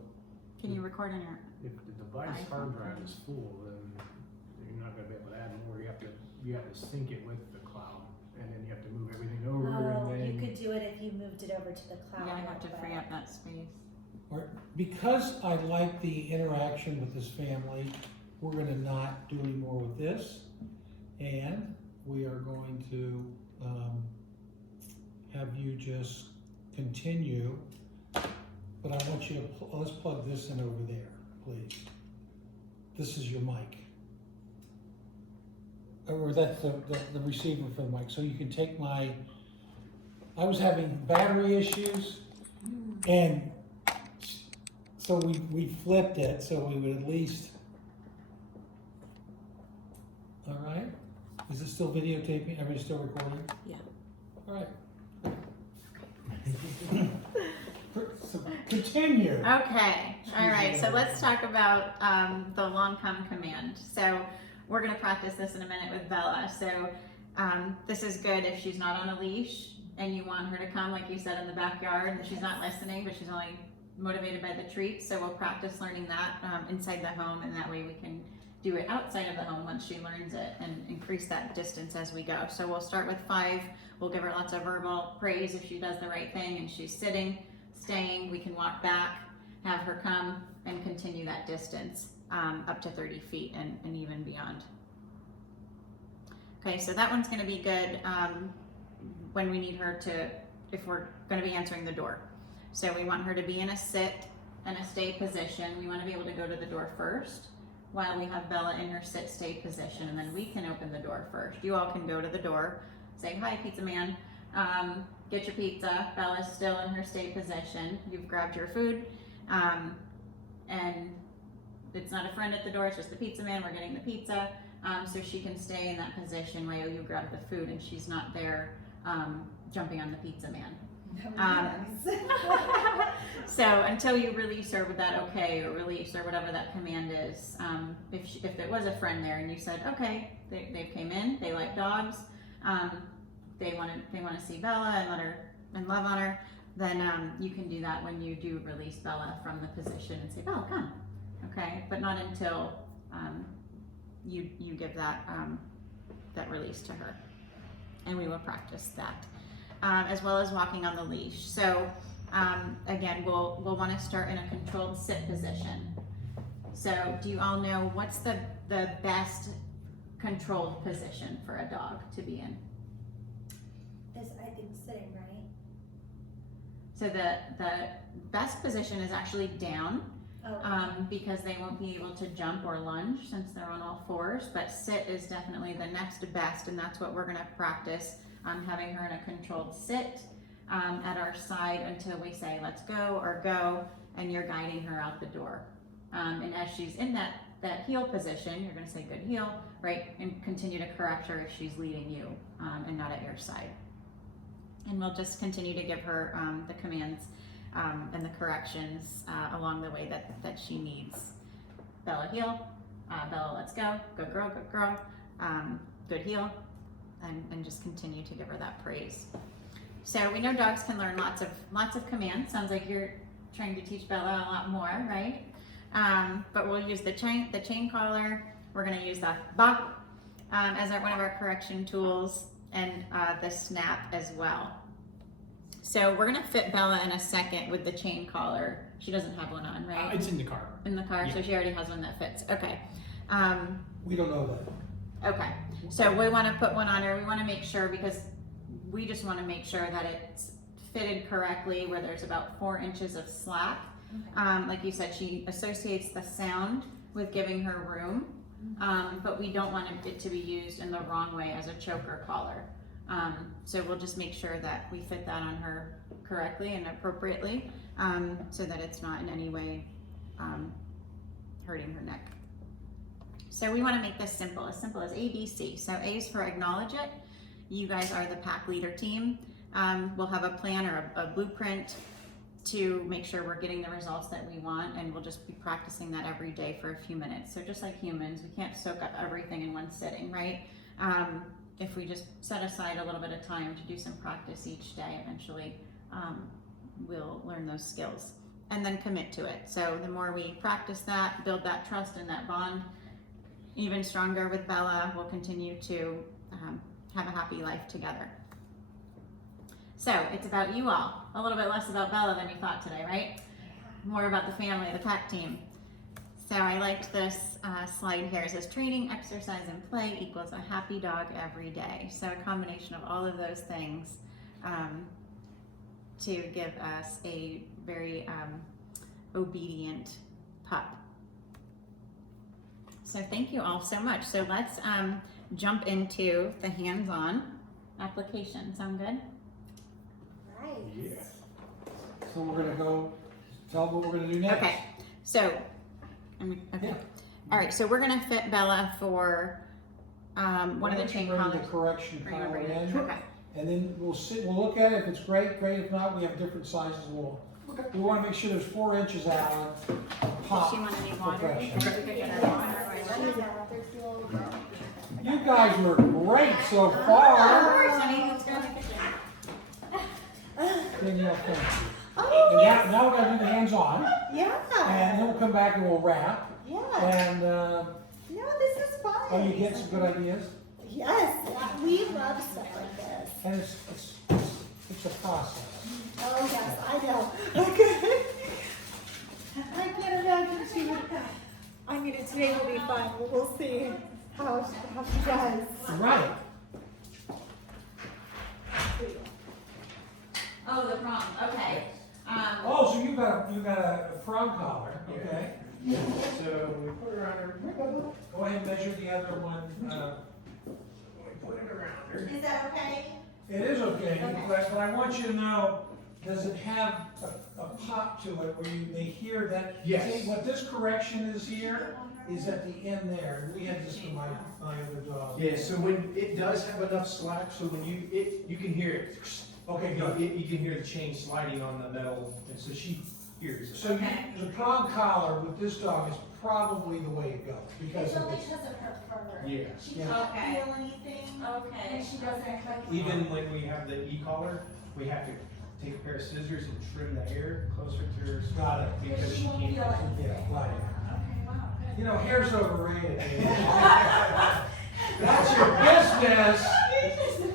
Can you record in your? if the device hard drive is full, then you're not gonna be able to add more. You have to sync it with the cloud, and then you have to move everything over, Oh, and then. you could do it if you moved it over to the cloud. Yeah, I have to free up that space. All right, because I like the interaction with this family, we're gonna not do any more with this. And we are going to, have you just continue. But I want you to, let's plug this in over there, please. This is your mic. Or that's the receiver for the mic. So you can take I was having battery issues, and so we flipped it so we would at least, all right? Is it still videotaping? Everybody still recording? Yeah. All right. So continue. Okay, all right, so let's talk about the long come command. So we're gonna practice this in a minute with Bella. So this is good if she's not on a leash and you want her to come, like you said, in the backyard, and she's not listening, but she's only motivated by the treats. So we'll practice learning that inside the home, and that way we can do it outside of the home once she learns it and increase that distance as we go. So we'll start with 5. We'll give her lots of verbal praise if she does the right thing and she's sitting, staying. We can walk back, have her come, and continue that distance up to 30 feet and even beyond. Okay, so that one's gonna be good when we need her to, if we're gonna be answering the door. So we want her to be in a sit and a stay position. We wanna be able to go to the door first while we have Bella in her sit stay position, and then we can open the door first. You all can go to the door, say, hi, pizza man, get your pizza. Bella's still in her stay position. You've grabbed your food, and it's not a friend at the door, it's just the pizza man. We're getting the pizza, so she can stay in that position while you grab the food, and she's not there jumping on the pizza man. So until you release her with that okay, or release or whatever that command is, if there was a friend there and you said, okay, they came in, they like dogs, they want to see Bella and let her and love on her, then you can do that when you do release Bella from the position and say, Bella, come, okay, but not until you give that that release to her, and we will practice that. As well as walking on the leash. So again, we'll want to start in a controlled sit position. So do you all know what's the best controlled position for a dog to be in? Is, I think, sitting, right? So the best position is actually down, Oh, because they won't be able to jump or lunge since they're on all fours, but sit is definitely the next best, and that's what we're going to practice. Having her in a controlled sit at our side until we say let's go or go, and you're guiding her out the door. And as she's in that heel position, you're going to say good heel, right, and continue to correct her if she's leading you and not at your side. And we'll just continue to give her the commands and the corrections along the way that she needs. Bella heel, Bella let's go, good girl, good heel. And just continue to give her that praise. So we know dogs can learn lots of commands. Sounds like you're trying to teach Bella a lot more, right? But we'll use the chain collar. We're going to use the ba as one of our correction tools, and the snap as well. So we're going to fit Bella in a second with the chain collar. She doesn't have one on, right? It's in the car. In the car, Yeah. so she already has one that fits. Okay. We don't know that. Okay, so we want to put one on her. We want to make sure, because we just want to make sure that it's fitted correctly, where there's about 4 inches of slack. okay. Like you said, she associates the sound with giving her room, but we don't want it to be used in the wrong way as a choker collar. So we'll just make sure that we fit that on her correctly and appropriately, so that it's not in any way hurting her neck. So we want to make this simple as ABC. So A is for acknowledge it. You guys are the pack leader team. We'll have a plan or a blueprint to make sure we're getting the results that we want, and we'll just be practicing that every day for a few minutes. So just like humans, we can't soak up everything in one sitting, right? If we just set aside a little bit of time to do some practice each day, eventually we'll learn those skills and then commit to it. So the more we practice that, build that trust and that bond even stronger with Bella, we'll continue to have a happy life together. So it's about you all, a little bit less about Bella than you thought today, right? More about the family, the pack team. So I liked this slide here. It says training, exercise, and play equals a happy dog every day. So a combination of all of those things to give us a very obedient pup. So thank you all so much. So let's jump into the hands-on application. Sound good? Right. Yeah. So we're gonna go, tell them what we're gonna do next. Okay, so, okay. Yeah. All right, so we're gonna fit Bella for one of the chain Bring collars. the correction Bring her collar right in. in, Okay. and then we'll look at it. If it's great, great. If not, we have different sizes. We wanna make sure there's 4 inches out of pop. Does she want any water? progression. We could get her water right She's away. a big slow girl. You guys were great so far. Honey, let's go in the kitchen. Danielle, thank you. Oh, And yes. now we're gonna do the hands-on, Yeah. and then we'll come back and we'll wrap. Yeah. And, No, this is fun. oh, you get some good ideas? Yes, we love stuff like this. And it's a process. Oh, yes, I know. Okay. I can't imagine she would. I mean, today will be fun. We'll see how she does. Right. Oh, the prong, okay. Oh, so you got a frog collar, okay? So we put her on her. Go ahead and measure the other one. We put it around her. Is that okay? It is okay, Okay. but I want you to know, does it have a pop to it where they hear that? Yes. See, what this correction is here is at the end there. We had this for my other dog. Yeah, so when it does have enough slack, so when you can hear it. Okay, You, good. you can hear the chain sliding on the metal, and so she hears it. So the prong collar with this dog is probably the way to go because It's of only this. because of her fur. Yeah. She Yeah. can't Okay. feel anything. Okay. And she doesn't like. Even when we have the e-collar, we have to take a pair of scissors and trim the hair closer to her. Got it. Because she won't can't. feel it. Yeah, right. Okay, wow. You know, hair's overrated. That's your business.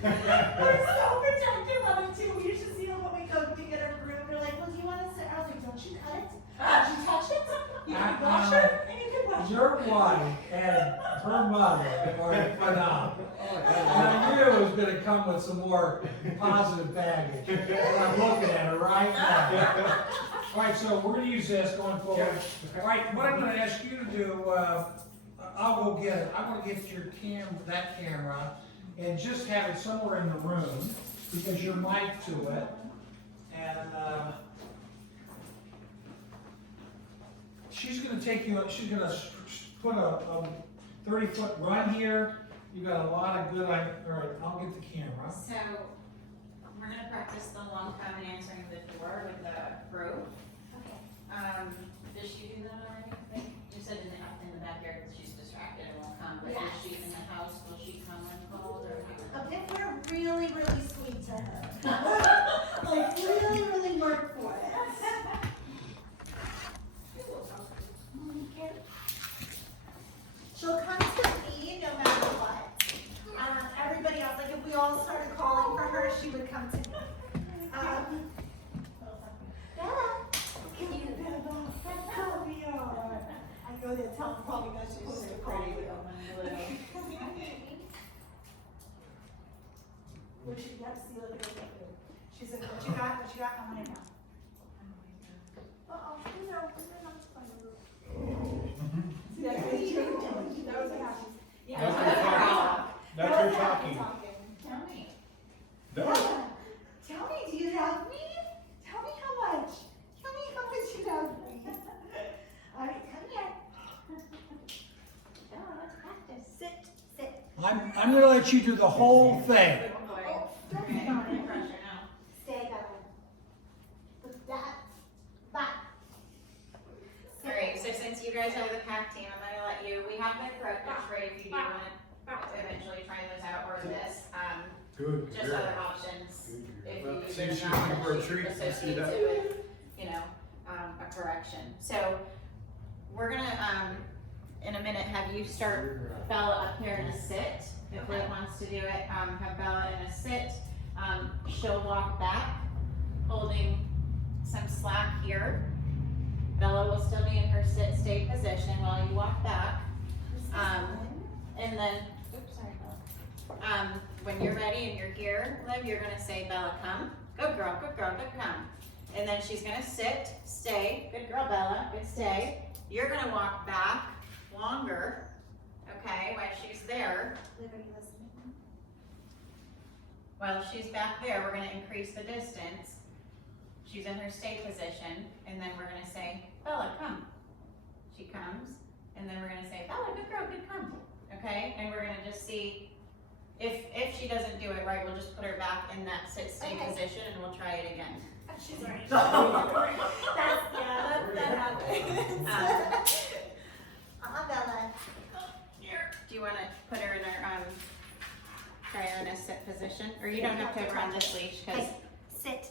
We're so protective of it too. We usually see them when we go to get her groomed. They're like, well, do you want to sit? I was like, don't you cut it? Don't you touch it? You can brush her and you can brush her. Your wife and her mother are phenomenal. And I knew it was gonna come with some more positive baggage. And I'm looking at her right now. All right, so we're gonna use this going forward. All right, what I'm gonna ask you to do, I'll go get it. I wanna get your that camera, and just have it somewhere in the room, because you're mic'd to it. And, she's gonna take you, she's gonna put a 30-foot run here. You got a lot of good, all right, I'll get the camera. So, we're gonna practice the long time and answering the door with the rope. Okay. Does she do that already? I think you said in the backyard that she's distracted and won't come, but Yes. is she in the house, will she come when called or? If we're really, really sweet to her. Like, really, really work for it. She'll come to me no matter what. Everybody else, like if we all started calling for her, she would come to me. Bella, I'm gonna let you do the whole thing. Good boy. Oh, Okay, don't no on it. pressure now. Stay, Bella. Put that back. All right, so since you guys are the pack team, I'm gonna let you, we have the correctors ready if you do want to eventually try those out, or this, Good. just other options. If Well, you, see, there's she's not looking for a much treat, you see associated that? with, you know, a correction. So, we're gonna, in a minute, have you start Bella up here in a sit, if Liv wants to do it, have Bella in a sit. She'll walk back, holding some slack here. Bella will still be in her sit stay position while you walk back. And then, oops, sorry, Bella. When you're ready and you're here, Liv, you're gonna say, Bella, come. Good girl, good girl, good come. And then she's gonna sit, stay. Good girl, Bella, good stay. You're gonna walk back longer, okay, while she's there. Liv, are you listening? While she's back there, we're gonna increase the distance. She's in her stay position, and then we're gonna say, Bella, come. She comes, and then we're gonna say, Bella, good girl, good come. Okay, and we're gonna just see if she doesn't do it right, we'll just put her back in that sit stay Okay. position, and we'll try it again. She's already. That happens. Bella. Do you wanna put her in her, try her in a sit position, or you don't have to have her on this leash, cause Hey, sit.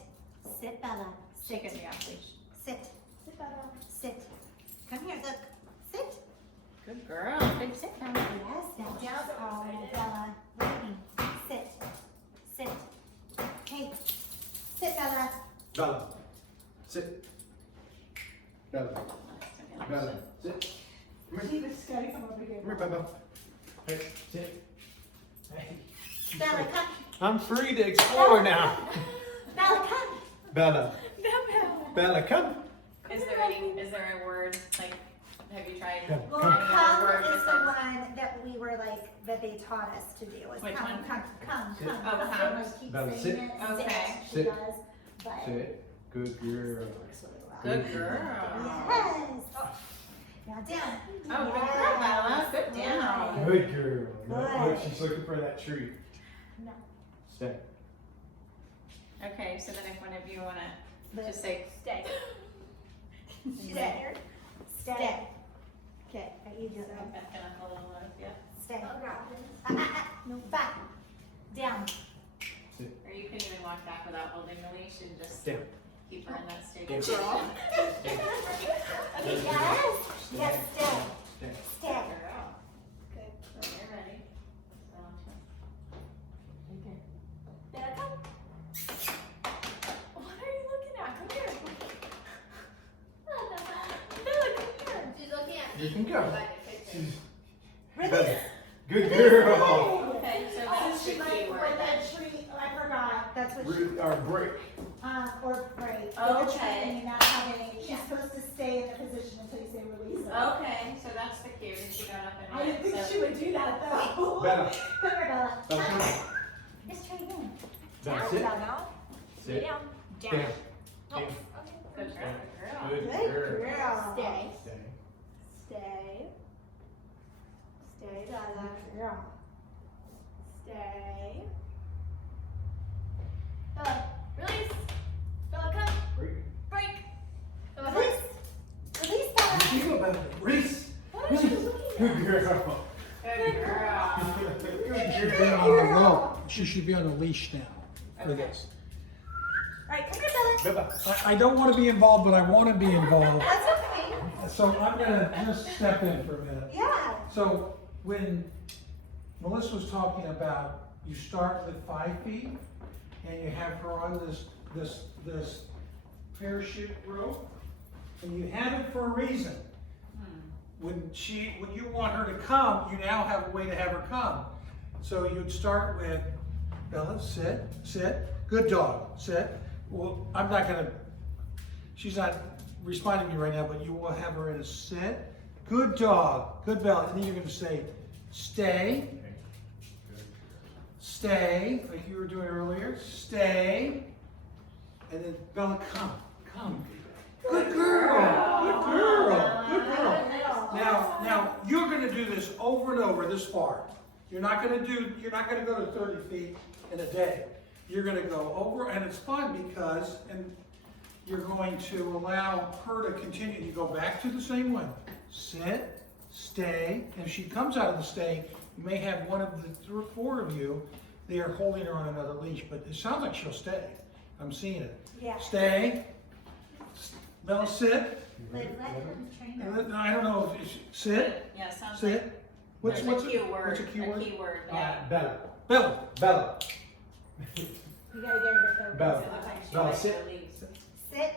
Sit, Bella. she could be off leash. Sit. Sit, Bella. Sit. Come here, look. Sit. Good girl, good sit, Bella. Yes, now down. Oh, Bella. Look at me. Sit. Sit. Hey. Sit, Bella. Bella, sit. Bella, Bella, sit. Come here. Come here, Bella. Hey, sit. Hey. Bella, come. I'm free to explore now. Bella, come. Bella, Bella, come. Is there a word, like, have you tried? Come, Well, come. come Word is the besides- one that we were like, that they taught us to do. Was Which come, one? come. Sit. Come. Oh, Come. come. I keep Bella, saying sit. it. Okay. She Sit. does, but Sit. Good girl. works really well. Good girl. Yes. Now down. Oh, good girl, Bella. Good down. Good girl. No, look, Good. she's looking for that treat. No. Stay. Okay, so then if one of you wanna Liv. just say, Stay. Stay. Stay. Okay, you do I'm it. gonna hold on, yeah. Stay. No, back. Down. Or you can even walk back without holding the leash and just Down. keep her in that state. Good Good girl. Yes. Yes, stay. Stay. Stay. girl. Good. So you're ready. Bella, come. What are you looking at? Come here. Bella, come here. She's looking at You can go. She's Bella. Release. Good girl. Okay, so Oh, that's the she key might word. want that treat. Oh, I forgot. That's what she. Or break. Or break. Okay. And you're not having. She's supposed to stay in the position until you say release her. Okay, so that's the cue, and she got up and I didn't think went, she would do that though. Bella. Come here, Bella. Bella, come. Let's try again. Bella, sit. Sit. Down. Down. Down. so, good girl, good girl. Good Good girl. girl. Stay. Stay. Stay. Stay, Bella. Girl. Stay. Bella, release. Bella, come. Break. Break. Bella, Release. Release, Bella. You go, Bella. Reese. What are you looking at? Good girl. Good girl. Good Being girl. on a rope, she should be on a leash now for Okay. this. All right, come here, Bella. Bella. I don't want to be involved, but I want to be involved. That's okay. So I'm gonna just step in for a minute. Yeah. So when Melissa was talking about, you start with 5 feet and you have her on this parachute rope, and you have it for a reason. When you want her to come, you now have a way to have her come. So you'd start with, Bella, sit, good dog, sit. Well, I'm not gonna, she's not responding to me right now, but you will have her in a sit. Good dog, good Bella, and then you're gonna say, stay, stay, like you were doing earlier, stay, and then Bella, come. Good girl, good girl, good girl. Now, you're gonna do this over and over this far. You're not gonna go to 30 feet in a day. You're gonna go over, and it's fun because, and you're going to allow her to continue. You go back to the same one. Sit, stay. If she comes out of the stay, you may have one of the four of you there holding her on another leash, but it sounds like she'll stay. I'm seeing it. Yeah. Stay. Bella, sit. Let him train her. And I don't know if sit. Yeah, sounds like Sit. What's there's what's a keyword. What's a keyword? Yeah. Bella. Bella. Bella. You gotta get her to focus. Bella. So like she Bella, likes sit. to leave. Sit.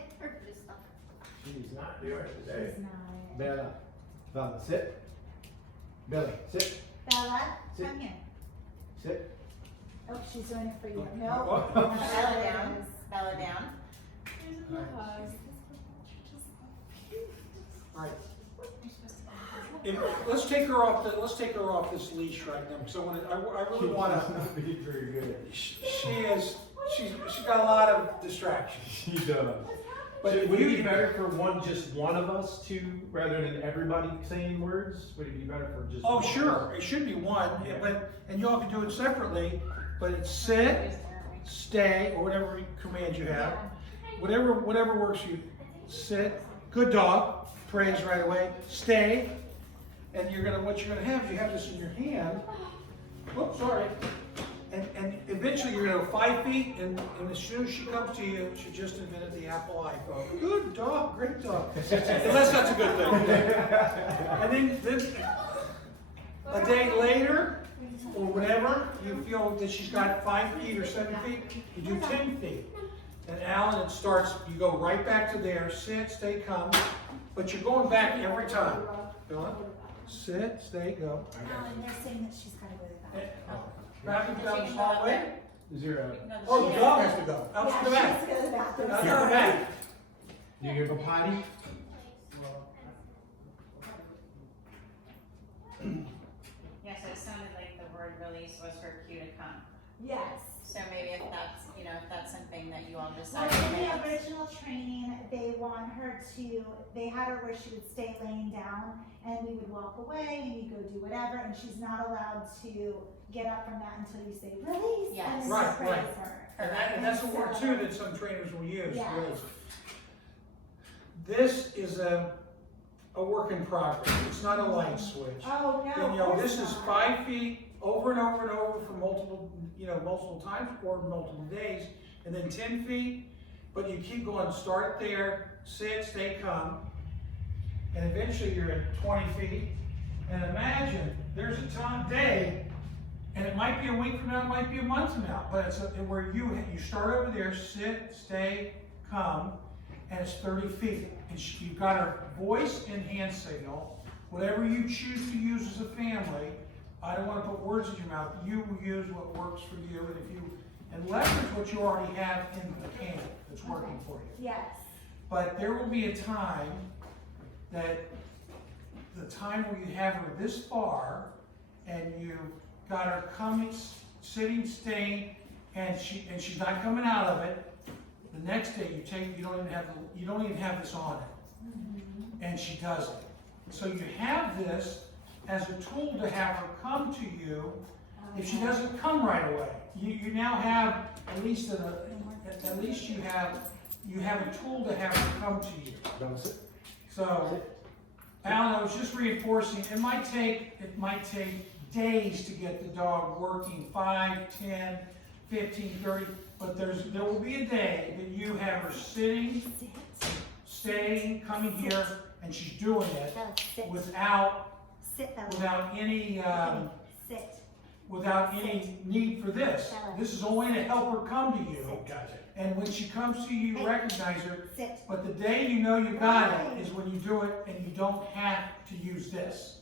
She's not doing it today. She's not. Bella. Bella, sit. Billy, sit. Bella, Sit. come here. Sit. Oh, she's doing it for you. Oh. No. Bella down. Bella down. All right. Let's take her off this leash right now because I really want to. Be very good. She's got a lot of distractions. She does. But Would it be better for just one of us to, rather than everybody saying words? Would it be better for just? Oh, one? sure, it should be one, and y'all can do it separately, but it's sit, stay, or whatever command you have. Whatever works for you. Sit, good dog, praise right away. Stay, and what you're gonna have is you have this in your hand. Whoops, sorry. And eventually you're gonna go 5 feet, and as soon as she comes to you, she just invented the Apple iPhone. Good dog, great dog. Unless that's a good thing. And then a day later, or whatever, you feel that she's got 5 feet or 7 feet, you do 10 feet. And Alan, it starts, you go right back to there, sit, stay, come, but you're going back every time. Bella, sit, stay, go. Alan, they're saying that she's gotta go to the bathroom. Back down the hallway. Is there a, Oh, the dog has to go. Out to the Yeah, back. she has to go to the bathroom. Out to the Sorry. back. you gonna go potty? Yes, it sounded like the word release was her cue to come. Yes. So maybe if that's something that you all Well, decide. in the original training, they had her where she would stay laying down and we would walk away and you go do whatever and she's not allowed to get up from that until you say release Yes. and then Right, praise right. her. And that's a word too that some trainers will use. Yeah. Release. This is a work in progress. It's not a light switch. Oh, no. Danielle, of this course is not. 5 feet over and over and over for multiple times or multiple days, and then 10 feet. But you keep going. Start there, sit, stay, come, and eventually you're at 20 feet. And imagine there's a day, and it might be a week from now, it might be a month from now, but it's where you start over there, sit, stay, come, and it's 30 feet. And you've got a voice and hand signal. Whatever you choose to use as a family, I don't want to put words in your mouth. You will use what works for you, and leverage what you already have in the can that's working for you. Yes. But there will be a time that the time where you have her this far, and you got her coming, sitting, staying, and she's not coming out of it. The next day you don't even have this on it, and she does it. So you have this as a tool to have her come to you. If she doesn't come right away, you now have at least you have a tool to have her come to you. Bella, sit. So, Alan, I was just reinforcing, it might take days to get the dog working, 5, 10, 15, 30, but there will be a day that you have her sitting, staying, coming here, and she's doing it Bella, sit. without Bella. any Sit. without any need for this. This is only to help her come to you. Gotcha. And when she comes to you, you recognize her. Sit. But the day you know you got it is when you do it and you don't have to use this.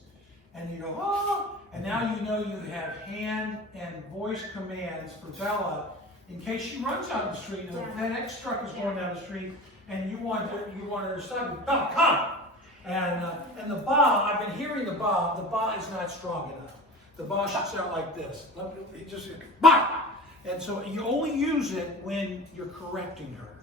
And you go, oh, and now you know you have hand and voice commands for Bella in case she runs out the street and the FedEx truck is going down the street and you want her to stop. Bella, come! And the ba, I've been hearing the ba is not strong enough. The ba should sound like this. It just, ba! And so you only use it when you're correcting her.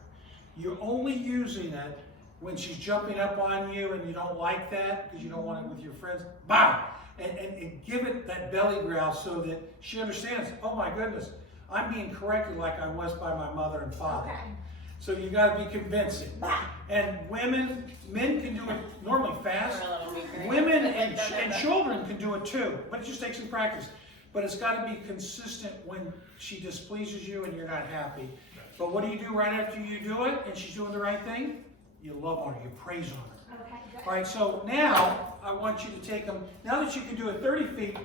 You're only using it when she's jumping up on you and you don't like that, because you don't want it with your friends, bow! And give it that belly growl so that she understands, oh my goodness, I'm being corrected like I was by my mother and father. Okay. So you gotta be convincing. And men can do it normally fast. We're a little weaker. Women and children can do it too, but it just takes some practice. But it's gotta be consistent when she displeases you and you're not happy. But what do you do right after you do it and she's doing the right thing? You love on her, you praise on her. Okay, good. All right, so now I want you to take them, now that you can do it 30 feet,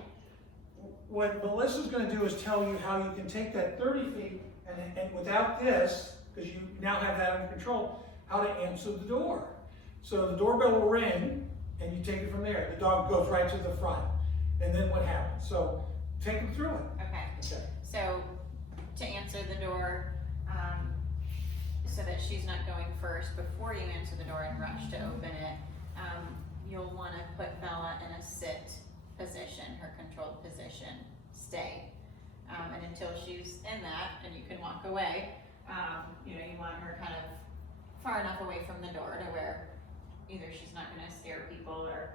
what Melissa's gonna do is tell you how you can take that 30 feet and without this, because you now have that under control, how to answer the door. So the doorbell will ring and you take it from there. The dog goes right to the front. And then what happens? So take them through it. Okay, Okay. so to answer the door, so that she's not going first, before you answer the door and rush to open it, you'll wanna put Bella in a sit position, her controlled position, stay. And until she's in that and you can walk away, you want her kind of far enough away from the door to where either she's not gonna scare people or,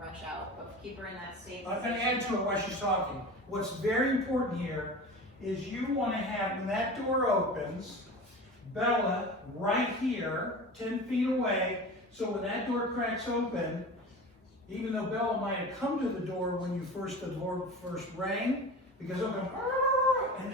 rush out, but keep her in that state I'm position. gonna add to it while she's talking. What's very important here is you wanna have, when that door opens, Bella right here, 10 feet away, so when that door cracks open, even though Bella might have come to the door when the door first rang, because it'll go,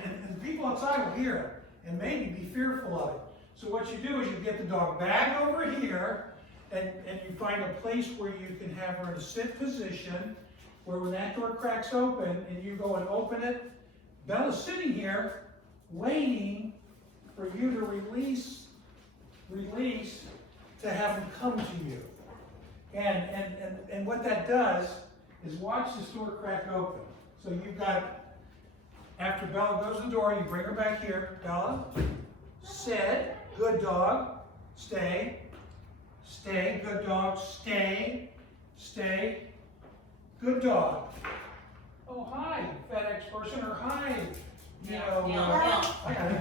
and the people outside will hear it, and maybe be fearful of it. So what you do is you get the dog back over here, and you find a place where you can have her in a sit position, where when that door cracks open, and you go and open it, Bella's sitting here, waiting for you to release to have him come to you. And what that does is watch this door crack open. So you've got, after Bella goes to the door, you bring her back here. Bella, sit, good dog, stay, stay, good dog, stay, stay, good dog. Oh, hi, FedEx person, or hi, Yeah. I got it.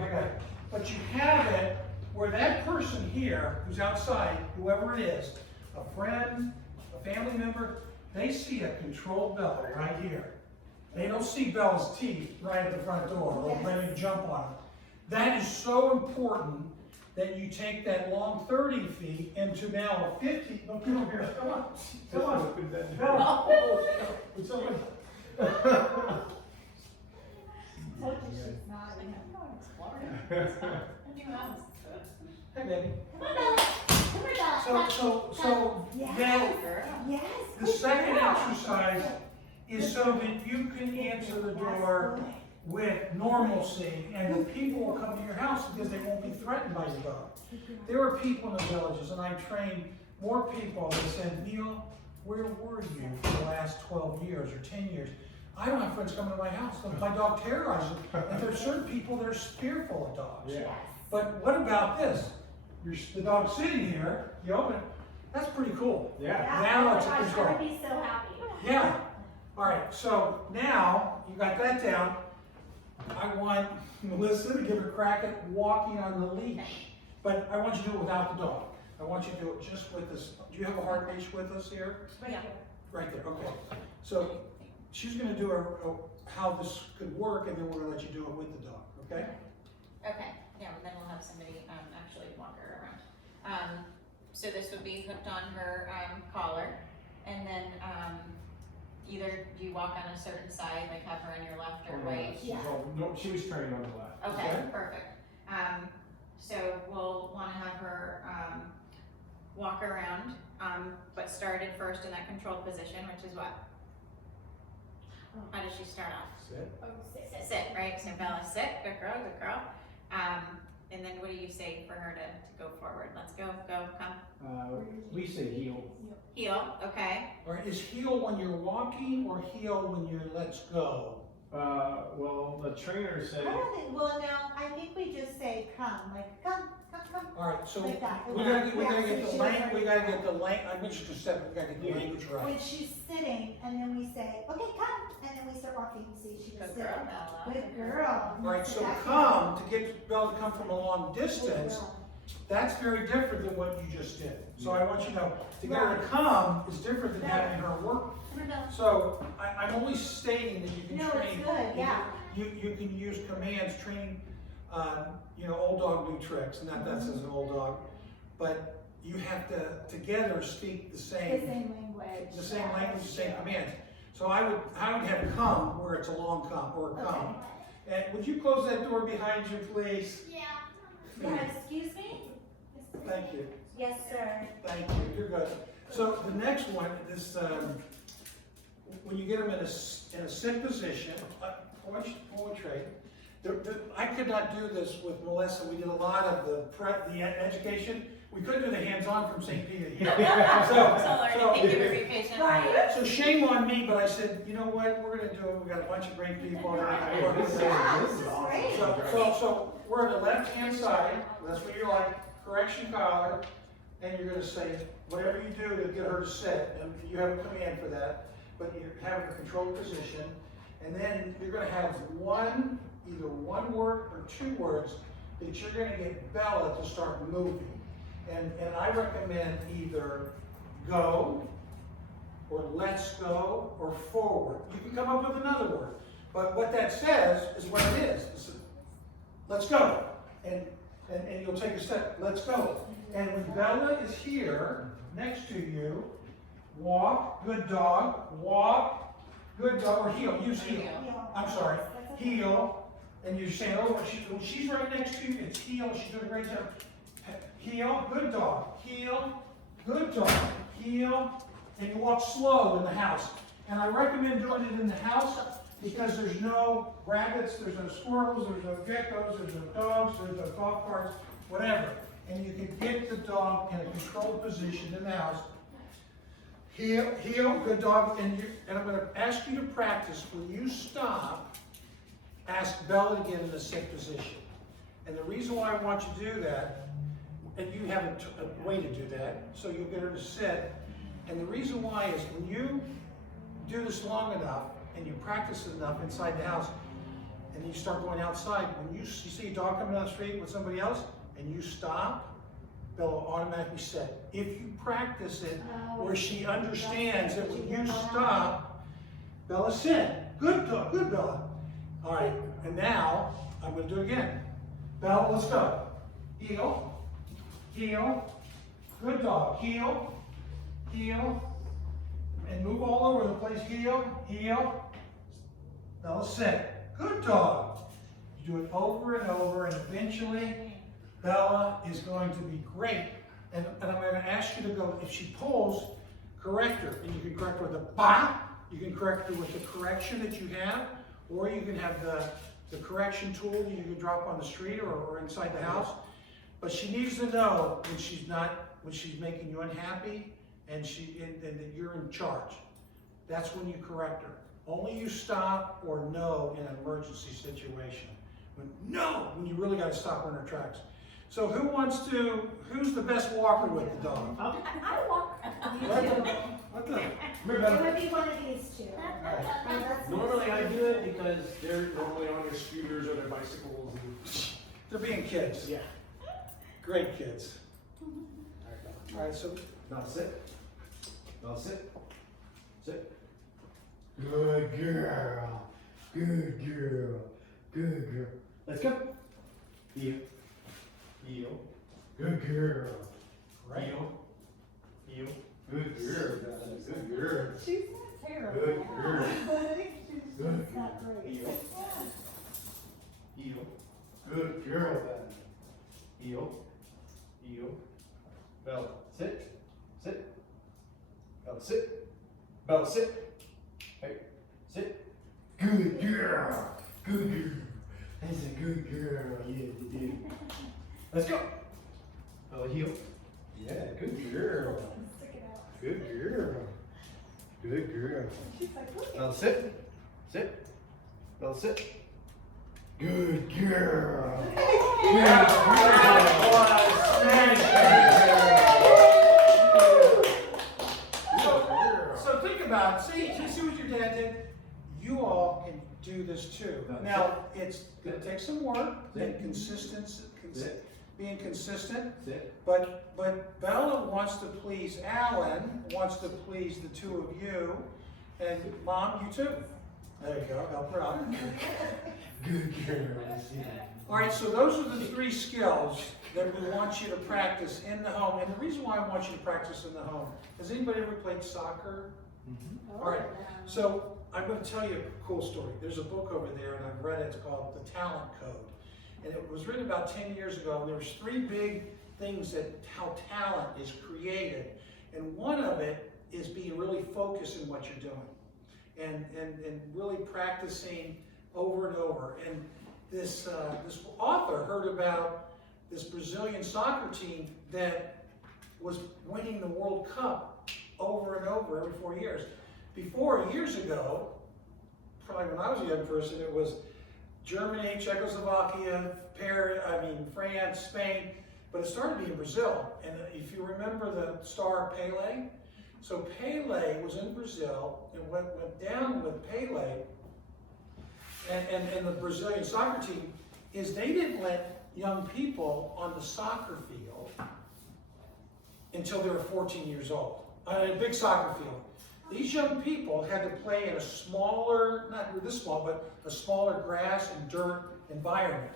I got it. But you have it where that person here, who's outside, whoever it is, a friend, a family member, they see a controlled Bella right here. They don't see Bella's teeth right at the front door, or ready to jump on it. That is so important that you take that long 30 feet into now a 50. No, get over here. Come on. Come on. Bella. Would someone- Told you she's not. Hey, baby. Come on, Bella. Come here, Bella. So Yes. now, Yes. the good second girl. exercise is so that you can answer the door with normalcy, and the people will come to your house because they won't be threatened by your dog. There are people in the villages, and I trained more people that said, Neil, where were you for the last 12 years or 10 years? I don't have friends coming to my house. My dog terrorizes them. And there's certain people that are fearful of dogs. Yeah. But what about this? The dog's sitting here, you open it, that's pretty cool. Yeah. Now oh it's my a gosh, I control. would be so happy. Yeah. All right, so now you got that down. I want Melissa to give her a crack at walking on the leash. But I want you to do it without the dog. I want you to do it just with this. Do you have a heart leash with us here? Right here. Right there, okay. So she's gonna do how this could work, and then we're gonna let you do it with the dog, okay? Okay, yeah, and then we'll have somebody, actually walk her around. So this would be hooked on her, collar, and then, either do you walk on a certain side, like have her on your left or right? Yeah. No, she was trained on the left. Okay, Okay. perfect. So we'll wanna have her, walk around, but started first in that controlled position, which is what? How does she start off? Sit. Oh, sit. Sit, right? So Bella, sit, good girl, good girl. And then what do you say for her to go forward? Let's go, come. We say heel. Heel, okay. All right, is heel when you're walking or heel when you're let's go? Well, the trainer said. I don't think, well, no, I think we just say come, like, come. All right, so Like that. we gotta get Yeah, the so language, she'll- we gotta get the language, I mentioned just a second, we gotta get the language right. When she's sitting, and then we say, okay, come, and then we start walking, see, she was Good sitting. girl, Bella. Good girl. All right, so That- come, to get Bella to come from a long Good distance, girl. That's very different than what you just did. So I want you to know, to get her to come is different than having her work. So I'm only stating that you can No, train. it's good, yeah. You can use commands, train, old dog new tricks, not that says an old dog. But you have to together speak the The same language. the same language, the same commands. So I would have come where it's a long come or a come. And would you close that door behind you, please? Yeah. Yeah, excuse me? Thank you. Yes, sir. Thank you. You're good. So the next one, this when you get them in a sit position, trade. I could not do this with Melissa. We did a lot of the education. We couldn't do the hands-on from St. Peter here. Thank you for being patient. Right. So shame on me, but I said, you know what, we're gonna do it. We got a bunch of great people. This is great. So we're on the left-hand side. That's where you're like correction collar, and you're gonna say whatever you do to get her to sit, and you have a command for that. But you're having a controlled position, and then you're gonna have either one word or two words that you're gonna get Bella to start moving. And I recommend either go, or let's go, or forward. You can come up with another word. But what that says is what it is. It's, let's go. And you'll take a step, let's go. And when Bella is here, next to you, walk, good dog, walk, good dog, or heel, use heel. I'm sorry, heel. And you're saying, oh, when she's right next to you, it's heel, she's doing a great job. Heel, good dog, heel, good dog, heel, and you walk slow in the house. And I recommend doing it in the house because there's no rabbits, there's no squirrels, there's no geckos, there's no dogs, there's no golf carts, whatever. And you can get the dog in a controlled position in the house. Heel, good dog, and I'm going to ask you to practice. When you stop, ask Bella to get in a sit position. And the reason why I want you to do that, and you have a way to do that, so you'll get her to sit. And the reason why is when you do this long enough and you practice it enough inside the house, and you start going outside, when you see a dog coming down the street with somebody else, and you stop, Bella will automatically sit. If you practice it where she understands that when you stop, Bella sit. Good dog, good Bella. All right, and now I'm going to do it again. Bella, let's go. Heel, heel, good dog. Heel, heel, and move all over the place. Heel, heel. Bella, sit. Good dog. You do it over and over, and eventually Bella is going to be great. And I'm going to ask you to go, if she pulls, correct her. And you can correct her with a ba. You can correct her with the correction that you have, or you can have the correction tool that you can drop on the street or inside the house. But she needs to know when she's making you unhappy and that you're in charge. That's when you correct her. Only you stop or no in an emergency situation. When you really got to stop her in her tracks. So who's the best walker with the dog? I walk. What the? It would be one of these two. Normally I do it because they're normally on their scooters or their bicycles. They're being kids. Yeah. Great kids. All right, so Now sit. Now sit. Sit. Good girl. Good girl. Good girl. Let's go. Heel. Heel. Good girl. right. Heel. Heel. Good girl. Good girl. She's not terrible. Good girl. She's Good just not great. Heel. Heel. Good girl. Heel. Heel. Bella, sit. Sit. Bella, sit. Bella, sit. Hey, sit. Good girl. Good girl. That's a good girl. Yeah, you did. Let's go. Bella, heel. Yeah, good girl. Stick it out. Good girl. Good girl. She's like, look at Bella, sit. Sit. Bella, sit. Good girl. So think about it. See what your dad did? You all can do this too. Now, it's going to take some work and consistency. being consistent. Sit. But Bella wants to please Alan, wants to please the two of you, and Mom, you too. There you go, help her out. Good girl. All right, so those are the 3 skills that we want you to practice in the home. And the reason why I want you to practice in the home, has anybody ever played soccer? Mm-hmm. All right, so I'm going to tell you a cool story. There's a book over there, and I've read it. It's called The Talent Code. And it was written about 10 years ago, and there was 3 big things that how talent is created. And one of it is being really focused in what you're doing. And really practicing over and over. And this author heard about this Brazilian soccer team that was winning the World Cup over and over every 4 years. Before, years ago, probably when I was a young person, it was Germany, Czechoslovakia, France, Spain, but it started being Brazil. And if you remember the star Pelé, so Pelé was in Brazil, and what went down with Pelé and the Brazilian soccer team is they didn't let young people on the soccer field until they were 14 years old, on a big soccer field. These young people had to play in a smaller, not this small, but a smaller grass and dirt environment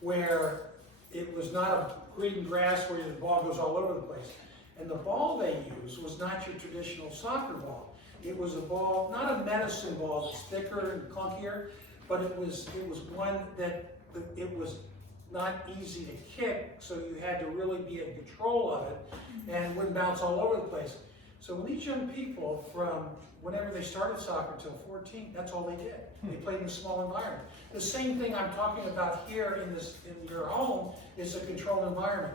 where it was not a green grass where the ball goes all over the place. And the ball they used was not your traditional soccer ball. It was a ball, not a medicine ball that's thicker and clunkier, but it was one that it was not easy to kick, so you had to really be in control of it and wouldn't bounce all over the place. So when these young people, from whenever they started soccer until 14, that's all they did. They played in a small environment. The same thing I'm talking about here in your home is a controlled environment.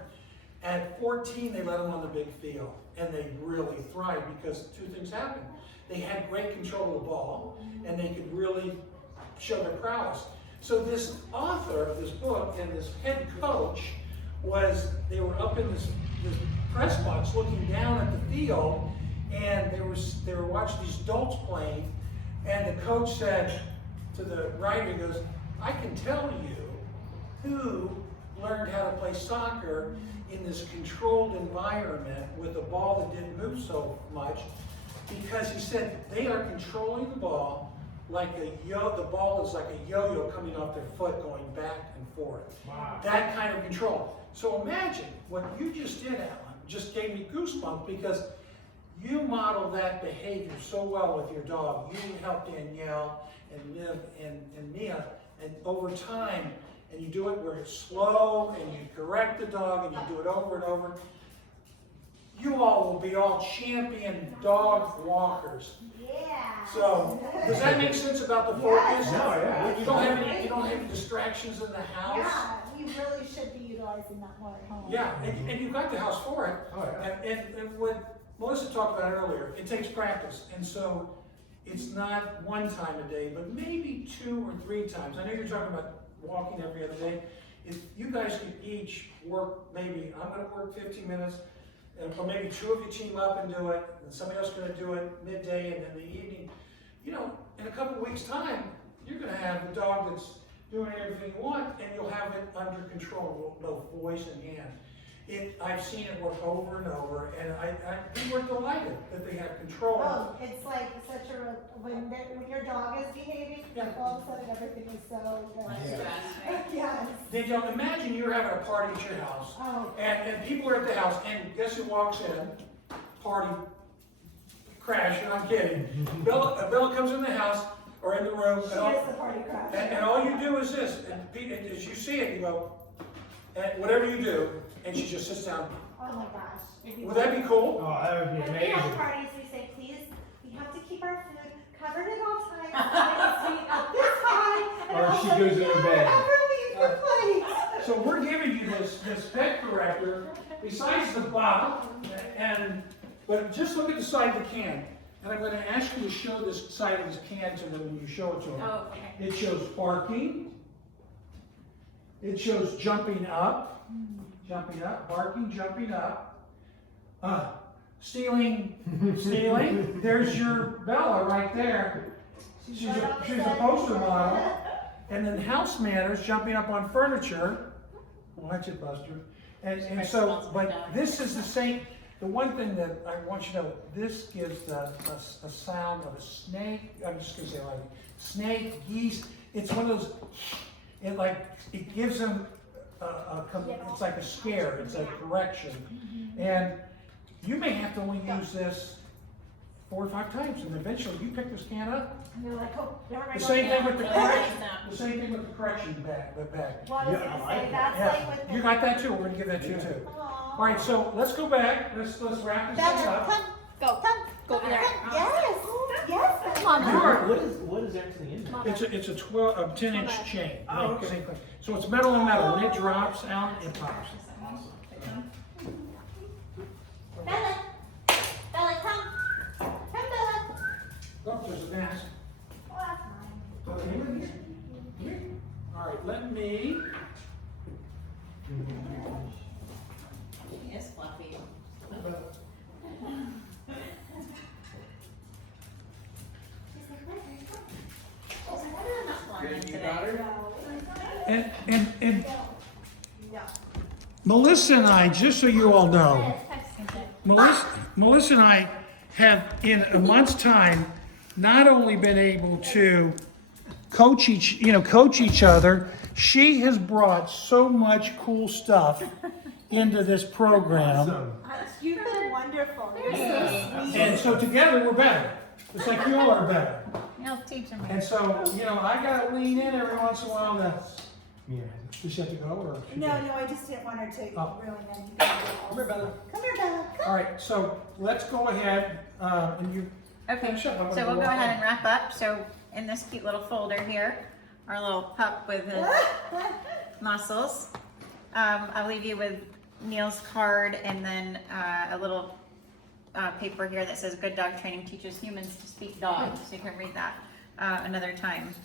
At 14, they let them on the big field, and they really thrived because 2 things happened. They had great control of the ball, and they could really show their prowess. So this author of this book and this head coach they were up in this press box looking down at the field, and they were watching these adults playing, and the coach said to the writer, he goes, I can tell you who learned how to play soccer in this controlled environment with a ball that didn't move so much, because he said they are controlling the ball like the ball is like a yo-yo coming off their foot going back and forth. Wow. That kind of control. So imagine what you just did, Alan, just gave me goosebumps because you model that behavior so well with your dog. You help Danielle and Liv and Mia, and over time, and you do it where it's slow, and you correct the dog, and you do it over and over. You all will be all champion dog walkers. Yeah. So, does that make sense about the focus? Yes. No, yeah. You don't have any distractions in the house. Yeah, we really should be utilizing that more at home. Yeah, and you've got the house for it. Oh, yeah. And what Melissa talked about earlier, it takes practice. And so it's not one time a day, but maybe 2 or 3 times. I know you're talking about walking every other day. If you guys could each work, maybe I'm going to work 15 minutes, or maybe 2 of you team up and do it, and somebody else is going to do it midday and in the evening. You know, in a couple of weeks' time, you're going to have a dog that's doing everything you want, and you'll have it under control, no voice and hand. I've seen it work over and over, and people are delighted that they have control. Oh, it's like such when your dog is behaving, Yeah. all of a sudden everything is so good. Yeah. Yes. They don't imagine you're having a party at your house, Oh, and people are at the house, and guess who walks in? Party crasher. I'm kidding. Bella comes in the house or in the room, she is the party crash. and all you do is this, and as you see it, you go, and whatever you do, and she just sits down. Oh my gosh. Would that be cool? Oh, that would be When we have amazing. parties, we say, please, we have to keep our food covered at all times. And it's up this high. And Or all she of a goes sudden, in her you bed. never leave your plate. So we're giving you this pet corrector, besides the bottle, but just look at the side of the can. And I'm going to ask you to show this side of this can to them when you show it to them. Oh, okay. It shows barking. It shows jumping up, barking, jumping up. Stealing. There's your Bella right there. She's a poster model. And then house manners, jumping up on furniture. Watch it, Buster. And so, but this is the same, the one thing that I want you to know, this gives a sound of a snake, I'm just gonna say like, snake, geese, it's one of those, it gives them it's like a scare, it's a correction. And you may have to only use this 4 or 5 times, and eventually you pick this can up. And they're like, oh, never mind. The same thing with the Yeah. correction, the same thing with the correction bag, the bag. Well, I was Yeah, gonna I like say, that's Yeah, like with the. you got that too, we're gonna give that to you too. Aw. All right, so let's go back, let's wrap this thing Bella, up. come, Go. come, over there. Yes, yes. You are- What is actually in there? It's a 10-inch chain. Oh, okay. Same thing. So it's metal on metal, when it drops out, it pops. Bella, Bella, come, Bella. Oh, there's a mask. Oh, that's mine. Okay, come here. Come here. All right, let me, He is fluffy. You got her? and Melissa and I, just so you all know, Melissa and I have, in a month's time, not only been able to coach each other, she has brought so much cool stuff into this program. Awesome. You've been wonderful. You're so sweet. And so together we're better. It's like you all are better. I'll teach him. And so, I gotta lean in every once in a while to, Yeah. does she have to go or? she No, good? no, I just didn't want her to Oh. ruin anything. Come here, Bella. Come here, Bella. Come. All right, so let's go ahead, and you, Okay, Finish up. I'm so gonna we'll go go on. ahead and wrap up. So in this cute little folder here, our little pup with his muscles. I'll leave you with Neil's card and then a little paper here that says "Good Dog Training Teaches Humans to Speak Dogs." So you can read that another time.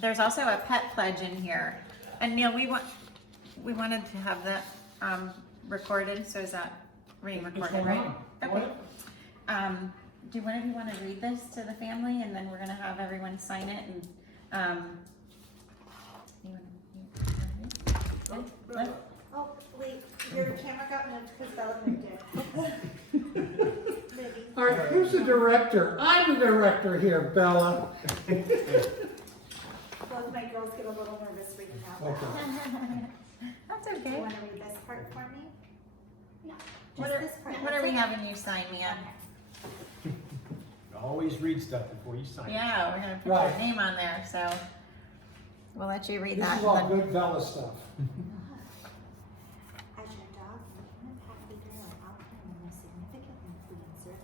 There's also a pet pledge in here, and Neil, we wanted to have that recorded. So is that being it's recorded, going right? on. Okay. Do one of you want to read this to the family, and then we're gonna have everyone sign it and Liv? Oh, wait, your camera got moved because Bella moved it. Maybe. All right, who's the director? I'm the director here, Bella. Both my girls get a little nervous reading out loud. Okay. That's Do you okay. want to read this part for me? No. What Just are, this part. what are we having you sign, Mia? Always read stuff before you sign. Yeah, we're gonna put Right. your name on there, so we'll let you read This that. is all and then- good Bella stuff. As your dog, human pet leader, and outcome and most significant influencer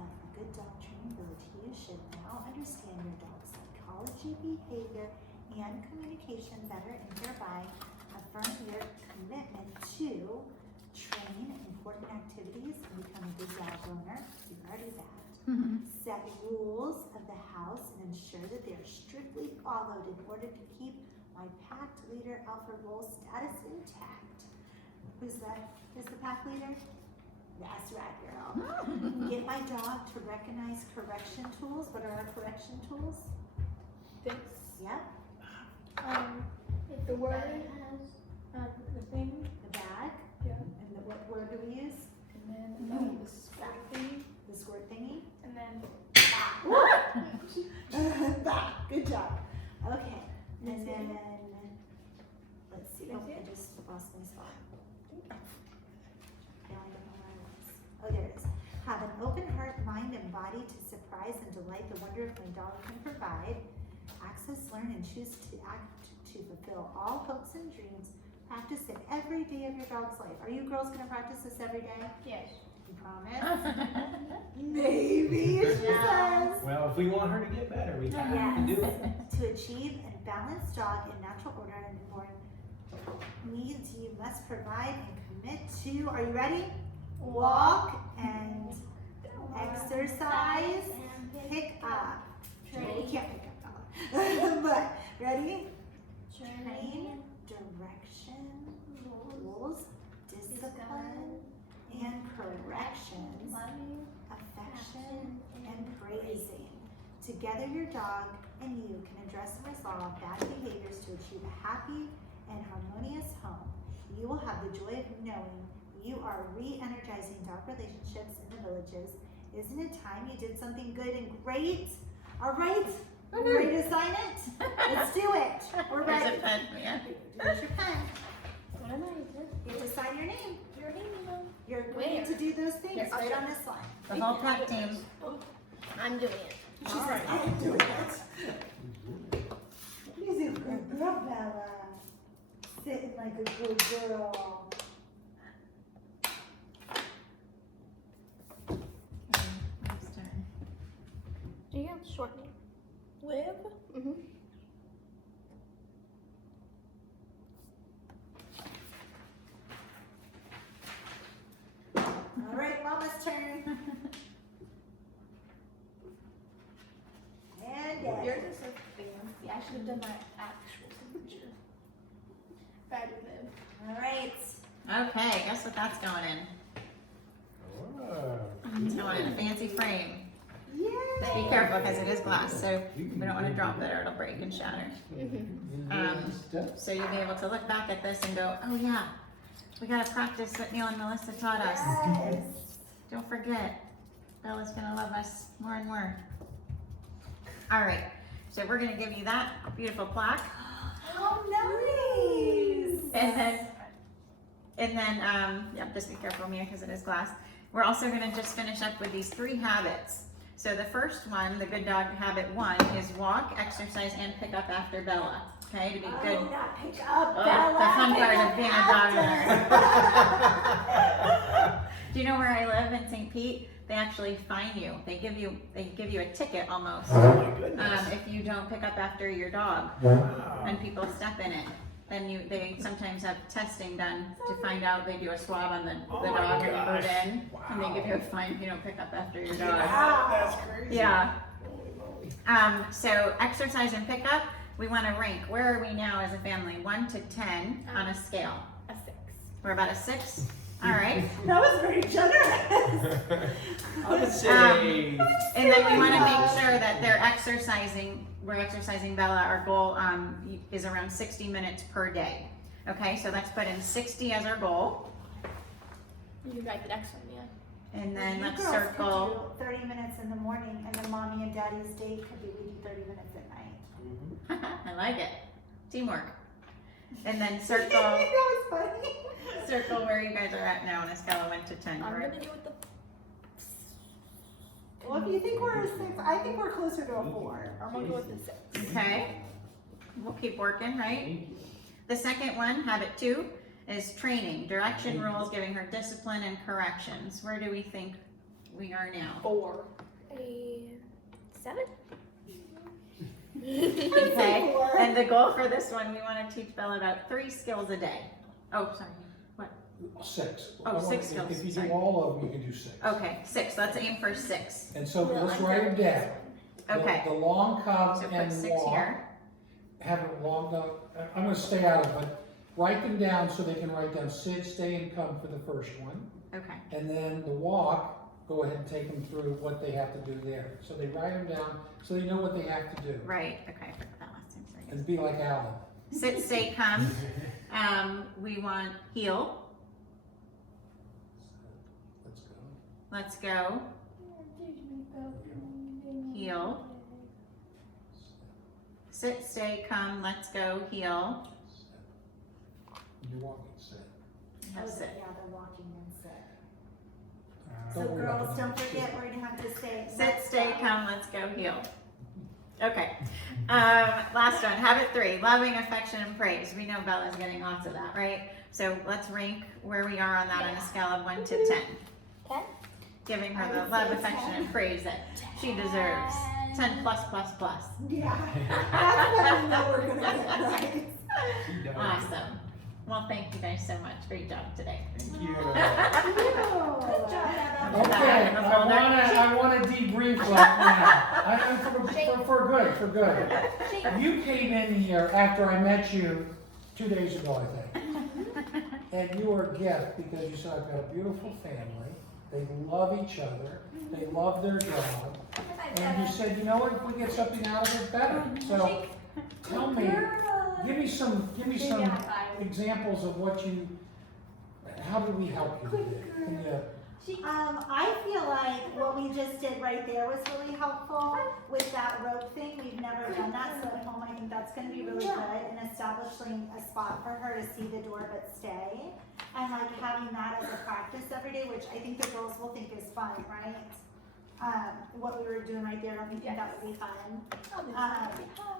of a good dog training ability, you should now understand your dog's psychology, behavior, and communication better, and thereby affirm your commitment to train important activities and become a good dog owner. You've already that. Mhm. Set rules of the house and ensure that they are strictly followed in order to keep my pack leader alpha role status intact. Who's that? Is the pack leader? That's right, girl. Get my dog to recognize correction tools. What are our correction tools? This. Yep, If the word has the thing, the bag. yeah, And what word do we use? and then the square thing, The squirt thingy. and then Back. Good job. Okay. And That's it. then let's see. Oh, That's I it? just lost my spot. Yeah, I don't know where it was. Oh, there it is. Have an open heart, mind, and body to surprise and delight the wonder my dog can provide. Access, learn, and choose to act to fulfill all hopes and dreams. Practice it every day of your dog's life. Are you girls gonna practice this every day? yes. You promise? Maybe, she says. Well, if we want her to get better, we have Yes. to do it. To achieve a balanced dog in natural order and newborn needs, you must provide and commit to, are you ready? Walk and exercise, pick up. Well, we can't pick up, Bella. But, ready? Train, direction, rules, discipline, and corrections, affection, and praising. Together, your dog and you can address and resolve bad behaviors to achieve a happy and harmonious home. you will have the joy of knowing you are re-energizing dog relationships in the villages. Isn't it time you did something good and great? All right, we're ready to sign it? Let's do it. We're There's ready. a pen, yeah. Here's your pen. What am I using? You have to sign your name. Your name, You're going Where? to do those things Here, I'll right show on this line. The whole prep team. I'm doing it. She says, I can do it. He's a good girl, Bella. Sitting like a good girl. Do you have a short name? Liv? Mm-hmm. All right, Mama's turn. And Daddy. Yours is so fancy. I should have done my actual signature. If I did live. All right. Okay, guess what that's going in? It's going in a fancy frame. Yay. Just be careful because it is glass, so we don't want to drop it or it'll break and shatter. So you'll be able to look back at this and go, oh yeah, we gotta practice what Neil and Melissa taught us. Yes. Don't forget, Bella's gonna love us more and more. All right, so we're gonna give you that beautiful plaque, How nice. and then, yep, just be careful, Mia, because it is glass. We're also gonna just finish up with these 3 habits. So the first one, the good dog habit 1, is walk, exercise, and pick up after Bella. Okay, to be good. Oh, not pick up, Oh, Bella. the fun part pick of up being a dog after. Do you know where I live in St. Pete? They actually fine you. They give you a ticket almost Oh my goodness. if you don't pick up after your dog Wow. and people step in it. Then they sometimes have testing done to find out. They do a swab on the Oh my dog when you put it gosh. in, and they give you a fine if you don't pick up after your dog. Wow. That's crazy. Yeah. Holy moly. So exercise and pickup. We want to rank. Where are we now as a family? 1 to 10 on a scale. A 6. We're about a 6. All right. That was very generous. I would say. And then we want to make sure that they're exercising. We're exercising Bella. Our goal is around 60 minutes per day. Okay, so let's put in 60 as our goal. You can write the next one, yeah. And then You let's girls could circle. do 30 minutes in the morning, and then mommy and daddy's date could be we do 30 minutes at night. I like it. Teamwork. And then circle That was funny. circle where you guys are at now on a scale of 1 to 10. I'm We're- gonna go with the. Well, if you think we're a 6, I think we're closer to a 4. I'm gonna go with the 6. Okay. We'll keep working, right? The second one, habit 2, is training. Direction, rules, giving her discipline and corrections. Where do we think we are now? 4. A 7? Okay. Four. And the goal for this one, we want to teach Bella about 3 skills a day. Oh, sorry. 6. Oh, 6 skills, If you sorry. do all of them, you can do 6. Okay, 6. Let's aim for 6. And so Well, let's I'm write good them with down. this Okay. The long come So put and 6 walk, here. have it long, I'm gonna stay out of it, but write them down so they can write down sit, stay, and come for the first one. Okay. And then the walk, go ahead and take them through what they have to do there. So they write them down so they know what they have to do. Right. Okay. I forgot that last time. Sorry. And be like Alan. Sit, stay, come. We want heel. Let's go. Let's go. Heel. Sit, stay, come. Let's go. Heel. You're walking, sit. Have sit. Yeah, they're walking and sit. Don't So worry girls, about don't it. forget, we're gonna have to say. Sit, stay, come. Let's go. Heel. Okay. Last one. Habit 3. Loving, affection, and praise. We know Bella's getting lots of that, right? So let's rank where we are on that on a scale of 1 to 10. 10? Giving her I the would love, say affection, 10. and praise that she deserves. 10 plus plus plus. Yeah, that's what we know we're gonna get right. Awesome. Well, thank you guys so much. Great job today. Thank you. Good job, Okay, Have a I wanna debrief right now. For good. You came in here after I met you 2 days ago, I think. And you were a gift because you said, I've got a beautiful family. They love each other. They love their job. And you said, you know what, if we get something out of it, better. So tell me, give me some examples of what you how do we help you today? Can you- I feel like what we just did right there was really helpful with that rope thing. We've never done that, so at home I think that's gonna be really good in establishing a spot for her to see the door but stay. And like having that as a practice every day, which I think the girls will think is fun, right? What we were doing right there, don't you think that would be fun?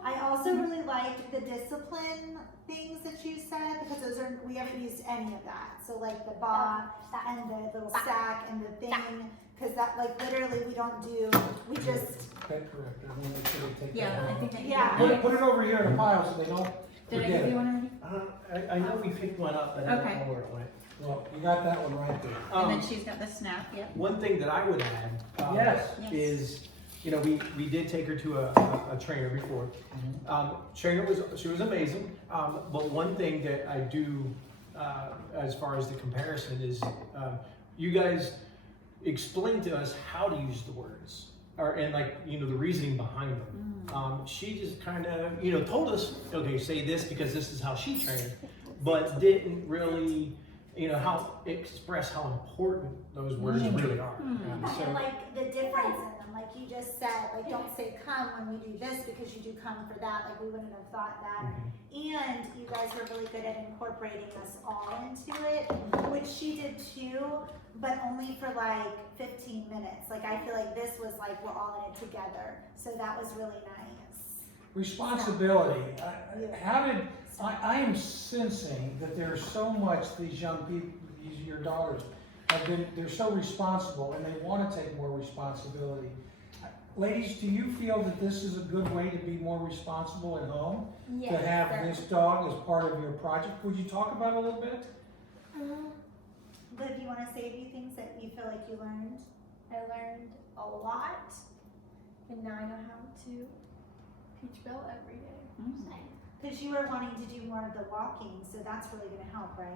I also really liked the discipline things that you said, because those are, we haven't used any of that. So like the bar and the little stack and the thing, because that like literally we don't do, we just, Pet corrector, I want to make sure they take that Yeah, I out. think that. Yeah. Put it over here in a pile so they don't Did I forget give you it. one already? I know we picked one up, but I Okay. don't know where it went. Well, you got that one right there. And then Um, she's got the snap, yep. One thing that I would add, Yes. Yes. is, you know, we did take her to a trainer before. Mhm. She was amazing, but one thing that I do, as far as the comparison is, you guys explain to us how to use the words, and like, you know, the reasoning behind them. She just kind of, you know, told us, okay, say this because this is how she trained, but didn't really, you know, express how important those words really are. and So, like the difference in them, like you just said, like don't say come when we do this because you do come for that, like we wouldn't have thought that. And you guys were really good at incorporating us all into it, which she did too, but only for like 15 minutes. Like I feel like this was like we're all in it together, so that was really nice. Responsibility, how did, I am sensing that there's so much these young people, your daughters, they're so responsible and they want to take more responsibility. Ladies, do you feel that this is a good way to be more responsible at home? To have this dog as part of your project? Would you talk about it a little bit? Liv, you want to say a few things that you feel like you learned? I learned a lot, and now I know how to teach Bill every day. Because you were wanting to do more of the walking, so that's really going to help, right?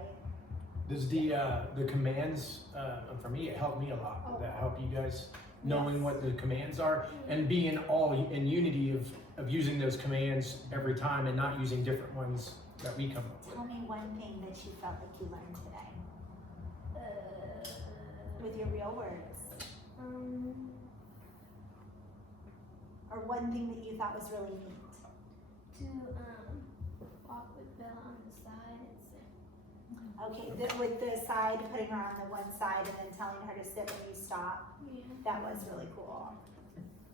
does the commands, for me, it helped me a lot. Did that help you guys, knowing what the commands are and being all in unity of using those commands every time and not using different ones that we come up Tell with? me one thing that you felt like you learned today with your real words. Or one thing that you thought was really neat. To walk with Bill on the side and sit. Okay, with the side, putting her on the one side and then telling her to sit when you stop. Yeah. That was really cool.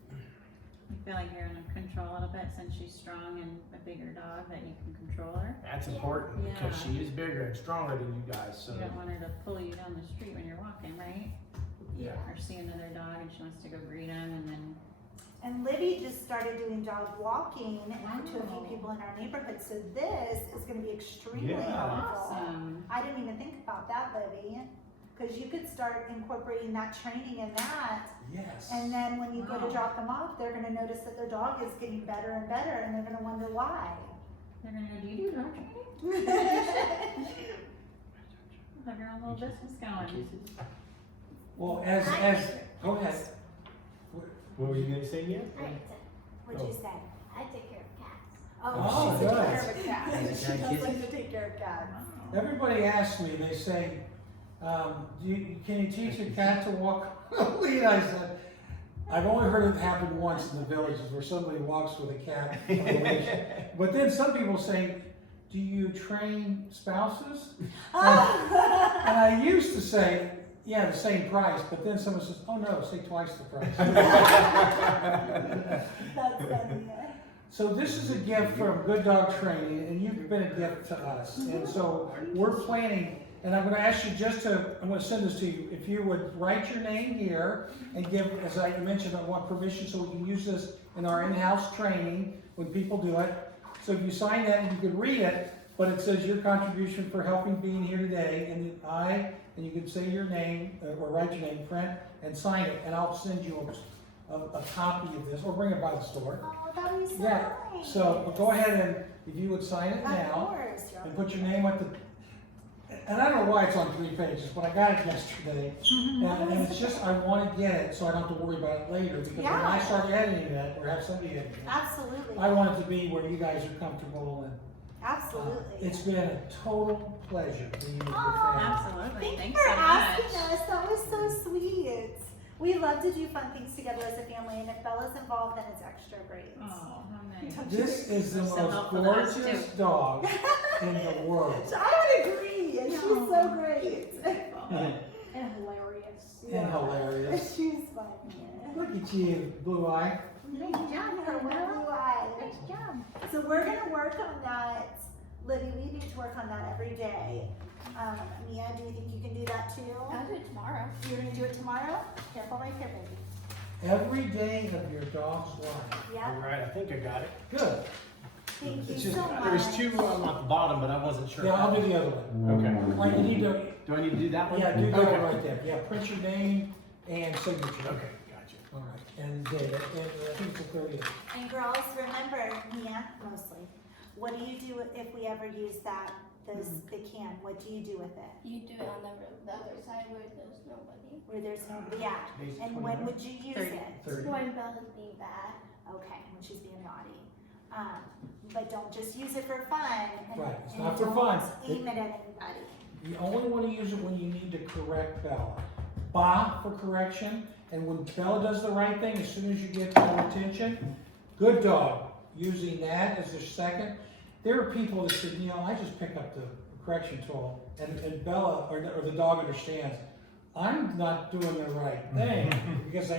I feel like you're in control a little bit since she's strong and a bigger dog that you can control her. That's important because she is bigger and stronger than you guys, so. You don't want her to pull you down the street when you're walking, right? Yeah. Or see another dog and she wants to go greet him and then, And Libby just started doing dog walking to a few people in our neighborhood, so this is gonna be extremely Yeah. helpful. awesome. I didn't even think about that, Libby, because you could start incorporating that training in that, Yes. and then when you go to Wow. drop them off, they're gonna notice that their dog is getting better and better, and they're gonna wonder why. They're gonna go, do you do dog training? Have your own little business going. Well, as, go ahead. What were you gonna say yet? What'd you say? I take care of cats. Oh, she takes good. care of a cat. As a She cat does kitten? like to take care of cats. Everybody asks me, they say, can you teach a cat to walk a lead? I said, I've only heard it happen once in the villages where somebody walks with a cat on a leash. But then some people say, do you train spouses? And I used to say, yeah, the same price, but then someone says, oh no, say twice the price. That's funny. So this is a gift from Good Dog Training, and you've been a gift to us. And so we're planning, and I'm gonna ask you I'm gonna send this to you. If you would write your name here and give, as I mentioned, I want permission so we can use this in our in-house training when people do it. So if you sign that, you can read it, but it says your contribution for helping being here today, and you can say your name, or write your name, print, and sign it, and I'll send you a copy of this, or bring it by the store. Oh, that would be so Yeah, nice. so go ahead and, if you would sign it Of now, course. and put your name at the, and I don't know why it's on 3 pages, but I got it yesterday. And it's just, I wanna get it, so I don't have to worry about it later, because when I Yeah. start editing it, or have somebody edit it, Absolutely. I want it to be where you guys are comfortable, and Absolutely. it's been a total pleasure being with your Aw. family. Absolutely. Thanks Thanks for so asking much. us. That was so sweet. We love to do fun things together as a family, and if Bella's involved, then it's extra great. Oh, how nice. This is the You're so most helpful to us, gorgeous too. dog in the world. I would agree, and she's so great. And hilarious. And hilarious. She's funny. Look at you, Blue Eye. Nice job, her blue eyes. Nice job. So we're gonna work on that. Libby, we need to work on that every day. Mia, do you think you can do that too? I'll do it tomorrow. You're gonna do it tomorrow? Careful right here, baby. Every day of your dog's life. Yeah, All right, I think I got it. Good. thank you It's just- so much. There's two at the bottom, but I wasn't sure. Yeah, I'll do the other one. Okay. Like you need to, Do I need to do that one? yeah, do that Okay. one right there. Yeah, print your name and signature. Okay, gotcha. All right, and date it, and I think it's the 30th. And girls, remember, Mia, mostly, what do you do if we ever use that, the can? What do you do with it? You do it on the other side where there's nobody. Where there's nobody at? Today's And 29. when would you use 30. it? 30. When Bella's being bad. Okay, when she's being naughty. But don't just use it for fun. And, Right, it's and not for don't fun. aim it at anybody. You only want to use it when you need to correct Bella. Ba for correction, and when Bella does the right thing, as soon as you get their attention, good dog. Using that as their second. There are people that said, I just pick up the correction tool, and Bella, or the dog understands, I'm not doing the right thing, because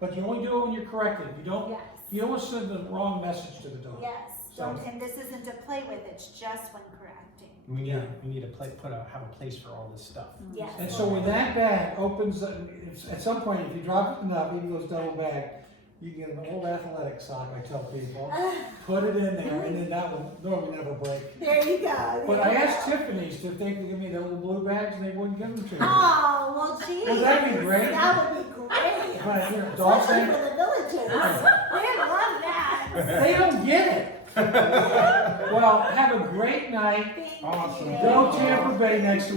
but you only do it when you're corrected. You don't want to send the wrong message to the dog. Yes, So- don't, and this isn't to play with, it's just when correcting. We need to have a place for all this stuff. Yes. And so when that bag opens, at some point, if you drop it enough, even those double bag, you get an old athletic sock, I tell people, put it in there, and then that will normally never break. There you go. But I asked Tiffany's if they could give me the little blue bags, and they wouldn't give them to me. Oh, well, geez. Well, that'd be great. That would be great. But here, dog Especially thing, for the villagers. They'd love that. they don't get it. Well, have a great night. Thank Awesome. you. Go Tampa Bay next week.